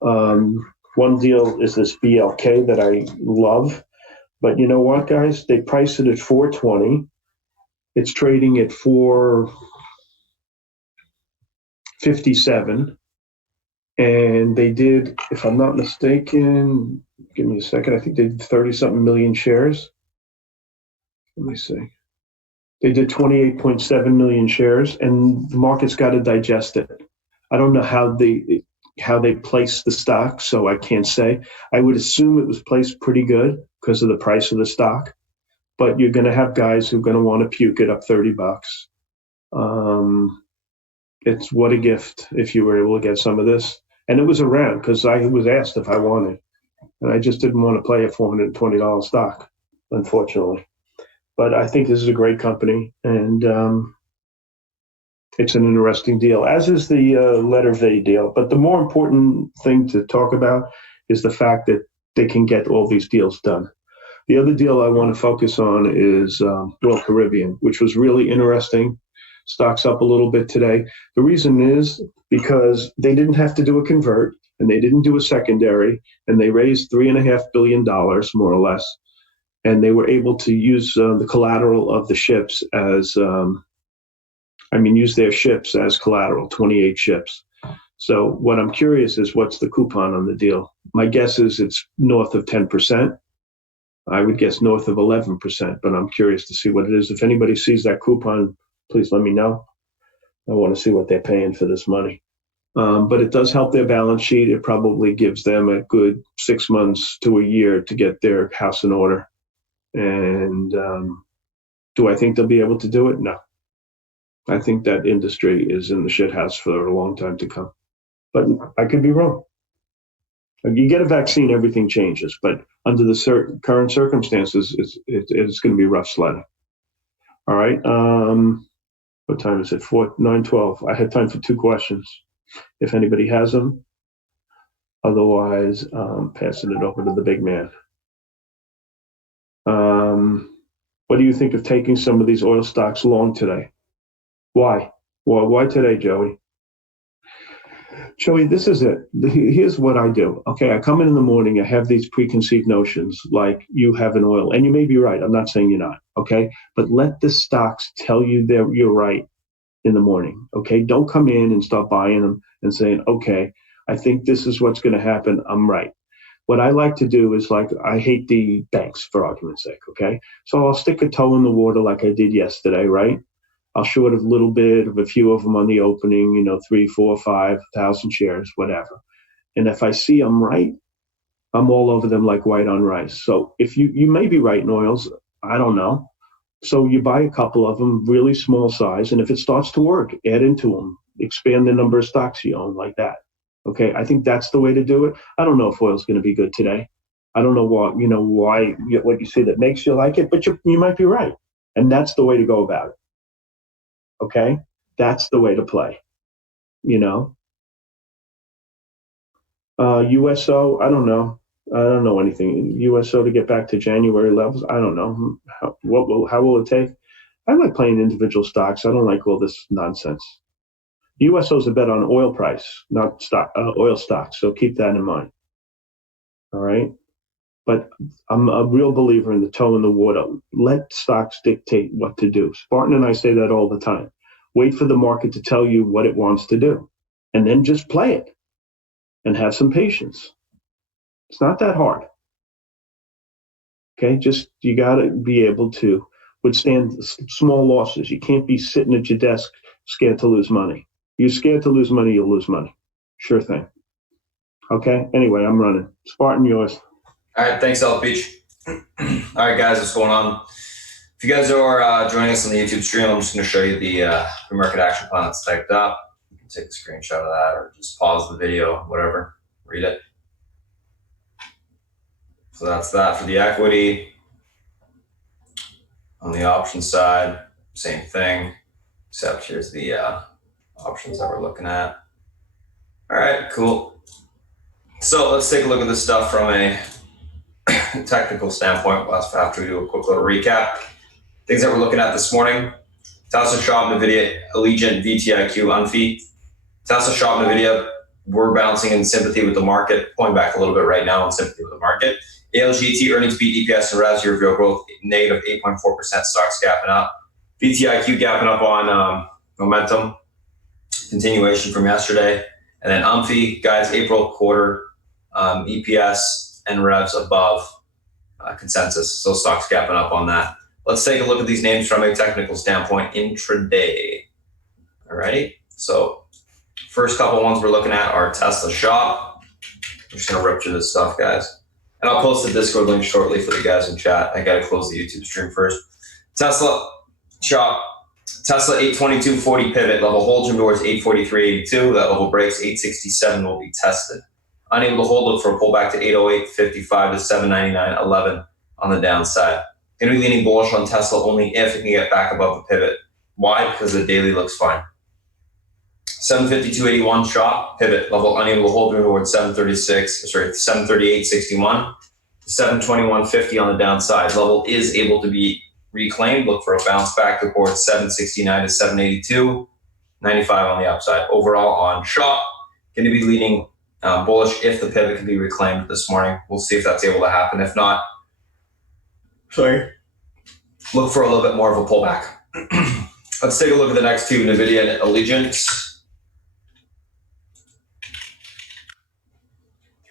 One deal is this BLK that I love, but you know what, guys? They priced it at 420. It's trading at 457. And they did, if I'm not mistaken, give me a second, I think they did 30-something million shares. Let me see. They did 28.7 million shares, and the market's got to digest it. I don't know how they placed the stock, so I can't say. I would assume it was placed pretty good because of the price of the stock, but you're going to have guys who are going to want to puke it up $30. It's what a gift if you were able to get some of this. And it was around because I was asked if I wanted, and I just didn't want to play a $420 stock, unfortunately. But I think this is a great company, and it's an interesting deal, as is the letter V deal. But the more important thing to talk about is the fact that they can get all these deals done. The other deal I want to focus on is Royal Caribbean, which was really interesting. Stock's up a little bit today. The reason is because they didn't have to do a convert, and they didn't do a secondary, and they raised $3.5 billion, more or less. And they were able to use the collateral of the ships as, use their ships as collateral, 28 ships. So what I'm curious is what's the coupon on the deal? My guess is it's north of 10%. I would guess north of 11%, but I'm curious to see what it is. If anybody sees that coupon, please let me know. I want to see what they're paying for this money. But it does help their balance sheet. It probably gives them a good 6 months to a year to get their house in order. And do I think they'll be able to do it? No. I think that industry is in the shit house for a long time to come. But I could be wrong. You get a vaccine, everything changes. But under the current circumstances, it's going to be rough sledding. All right. What time is it? 9:12. I had time for 2 questions. If anybody has them. Otherwise, passing it over to the big man. What do you think of taking some of these oil stocks long today? Why? Well, why today, Joey? Joey, this is it. Here's what I do. Okay, I come in the morning, I have these preconceived notions like you have an oil, and you may be right. I'm not saying you're not, okay? But let the stocks tell you that you're right in the morning, okay? Don't come in and start buying them and saying, okay, I think this is what's going to happen. I'm right. What I like to do is I hate the banks for argument's sake, okay? So I'll stick a toe in the water like I did yesterday, right? I'll short a little bit of a few of them on the opening, 3, 4, 5,000 shares, whatever. And if I see I'm right, I'm all over them like white on rice. So if you may be right in oils, I don't know. So you buy a couple of them, really small size, and if it starts to work, add into them, expand the number of stocks you own like that. Okay, I think that's the way to do it. I don't know if oil's going to be good today. I don't know why what you see that makes you like it, but you might be right, and that's the way to go about it. Okay, that's the way to play. USO, I don't know. I don't know anything. USO to get back to January levels, I don't know. How will it take? I like playing individual stocks. I don't like all this nonsense. USO is a bet on oil price, not oil stocks. So keep that in mind. All right. But I'm a real believer in the toe in the water. Let stocks dictate what to do. Spartan and I say that all the time. Wait for the market to tell you what it wants to do, and then just play it and have some patience. It's not that hard. Okay, you got to be able to withstand small losses. You can't be sitting at your desk scared to lose money. You're scared to lose money, you'll lose money. Sure thing. Okay, anyway, I'm running. Spartan, yours. All right, thanks, Elf Beach. All right, guys, what's going on? If you guys are joining us on the YouTube stream, I'm just going to show you the pre-market action plan that's typed up. You can take a screenshot of that or just pause the video, whatever, read it. So that's that for the equity. On the option side, same thing, except here's the options that we're looking at. All right, cool. So let's take a look at this stuff from a technical standpoint. After we do a quick little recap. Things that we're looking at this morning: Tesla, Shop, NVIDIA, Allegiant, VTIQ, Unfee. Tesla, Shop, NVIDIA, we're bouncing in sympathy with the market, pulling back a little bit right now in sympathy with the market. ALGT, earnings beat, EPS and REVs, year-over-year growth, negative 8.4%, stocks gapping up. VTIQ gapping up on momentum, continuation from yesterday. And then Unfee, guys, April quarter, EPS and REVs above consensus. So stocks gapping up on that. Let's take a look at these names from a technical standpoint intraday. All right. So first couple ones we're looking at are Tesla, Shop. I'm just going to rip through this stuff, guys. And I'll post the Discord link shortly for the guys in chat. I got to close the YouTube stream first. Tesla, Shop. Tesla 822.40 pivot level holds him towards 843.82. That level breaks 867 will be tested. Unable to hold, look for a pullback to 808.55 to 799.11 on the downside. Going to be leaning bullish on Tesla only if it can get back above the pivot. Why? Because the daily looks fine. 752.81 Shop pivot level unable to hold towards 738.61 to 721.50 on the downside. Level is able to be reclaimed. Look for a bounce back towards 769 to 782.95 on the upside. Overall on Shop, going to be leaning bullish if the pivot can be reclaimed this morning. We'll see if that's able to happen. If not, look for a little bit more of a pullback. Let's take a look at the next two, NVIDIA and Allegiant.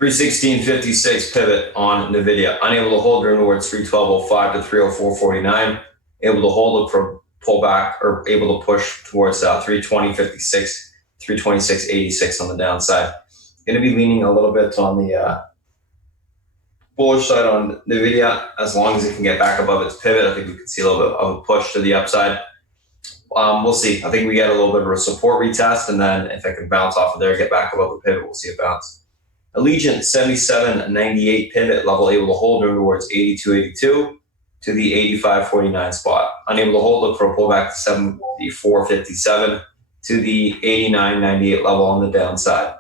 316.56 pivot on NVIDIA. Unable to hold during towards 312.05 to 304.49. Able to hold, look for pullback, or able to push towards 320.56, 326.86 on the downside. Going to be leaning a little bit on the bullish side on NVIDIA as long as it can get back above its pivot. I think we can see a little bit of a push to the upside. We'll see. I think we get a little bit of a support retest, and then if it can bounce off of there, get back above the pivot, we'll see a bounce. Allegiant 77.98 pivot level, able to hold during towards 82.82 to the 85.49 spot. Unable to hold, look for a pullback to 74.57 to the 89.98 level on the downside.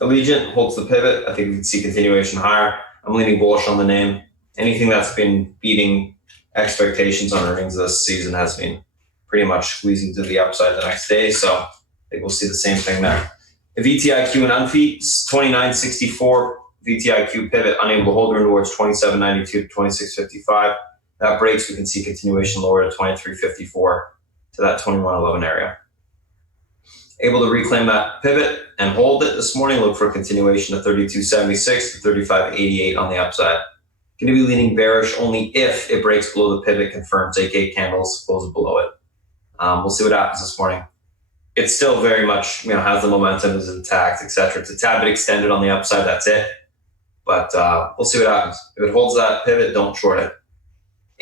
Allegiant holds the pivot. I think we can see continuation higher. I'm leaning bullish on the name. Anything that's been beating expectations on earnings this season has been pretty much squeezing to the upside the next day. So I think we'll see the same thing there. The VTIQ and UNFI, 29.64 VTIQ pivot, unable to hold during towards 27.92 to 26.55. That breaks, we can see continuation lower to 23.54 to that 21.11 area. Able to reclaim that pivot and hold it this morning. Look for a continuation of 32.76 to 35.88 on the upside. Going to be leaning bearish only if it breaks below the pivot, confirms 8 candles, closes below it. We'll see what happens this morning. It's still very much, has the momentum, is intact, etc. It's a tad bit extended on the upside. That's it. But we'll see what happens. If it holds that pivot, don't short it.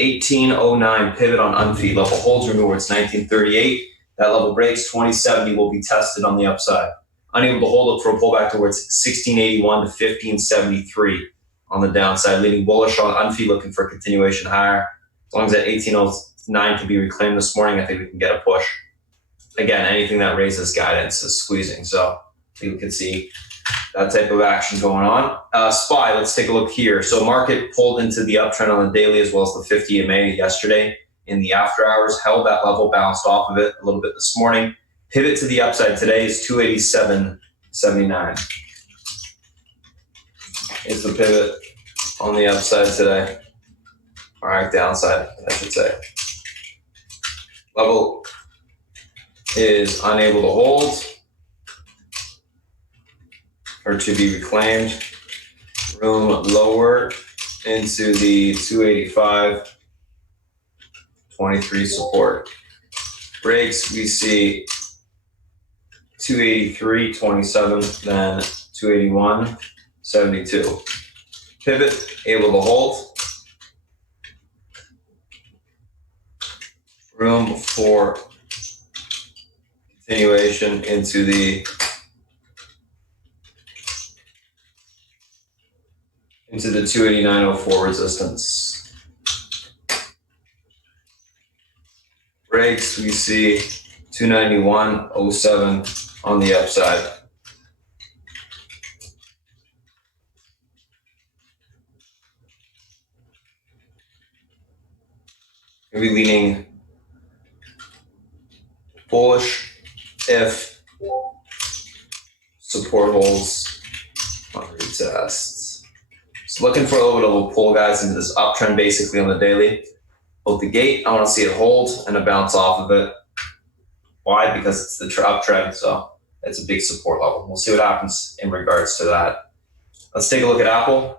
18.09 pivot on UNFI level holds towards 1938. That level breaks. 2070 will be tested on the upside. Unable to hold, look for a pullback towards 1681 to 1573 on the downside. Leaning bullish on UNFI, looking for a continuation higher. As long as that 1809 can be reclaimed this morning, I think we can get a push. Again, anything that raises guidance is squeezing. So I think we can see that type of action going on. SPY, let's take a look here. So market pulled into the uptrend on the daily as well as the 50 EMA yesterday in the after hours, held that level, bounced off of it a little bit this morning. Pivot to the upside today is 287.79. Is the pivot on the upside today. All right, downside, I should say. Level is unable to hold or to be reclaimed. Room lower into the 285.23 support. Breaks, we see 283.27, then 281.72. Pivot, able to hold. Room for continuation into the 289.04 resistance. Breaks, we see 291.07 on the upside. We'll be leaning bullish if support holds on retest. So looking for a little bit of a pull, guys, into this uptrend basically on the daily. Hold the gate. I want to see it hold and a bounce off of it. Why? Because it's the uptrend, so it's a big support level. We'll see what happens in regards to that. Let's take a look at Apple.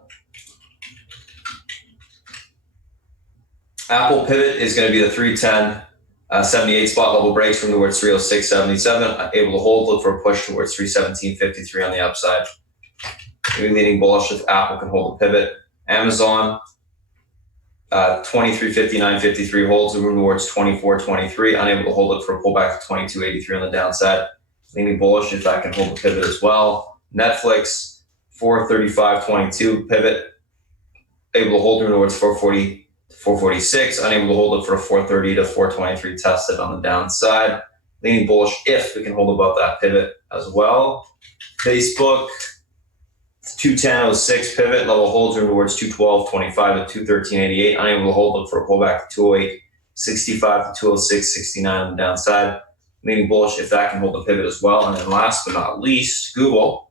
Apple pivot is going to be the 310.78 spot. Level breaks from towards 306.77. Able to hold, look for a push towards 317.53 on the upside. Maybe leaning bullish if Apple can hold a pivot. Amazon, 23.59.53 holds, room towards 24.23. Unable to hold it for a pullback to 22.83 on the downside. Leaning bullish if that can hold a pivot as well. Netflix, 435.22 pivot. Able to hold room towards 440. 446, unable to hold it for a 430 to 423 tested on the downside. Leaning bullish if we can hold above that pivot as well. Facebook, 210.06 pivot, level holds room towards 212.25 to 213.88. Unable to hold it for a pullback to 208.65 to 206.69 on the downside. Leaning bullish if that can hold the pivot as well. And then last but not least, Google,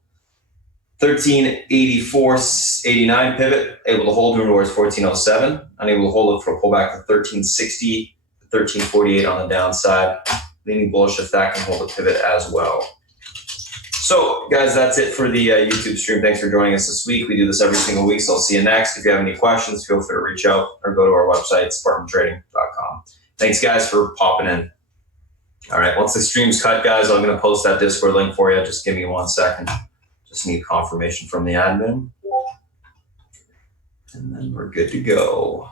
1384.89 pivot, able to hold room towards 1407, unable to hold it for a pullback to 1360 to 1348 on the downside. Leaning bullish if that can hold a pivot as well. So, guys, that's it for the YouTube stream. Thanks for joining us this week. We do this every single week, so I'll see you next. If you have any questions, feel free to reach out or go to our website, spartantrading.com. Thanks, guys, for popping in. All right, once the stream's cut, guys, I'm going to post that Discord link for you. Just give me 1 second. Just need confirmation from the admin. And then we're good to go.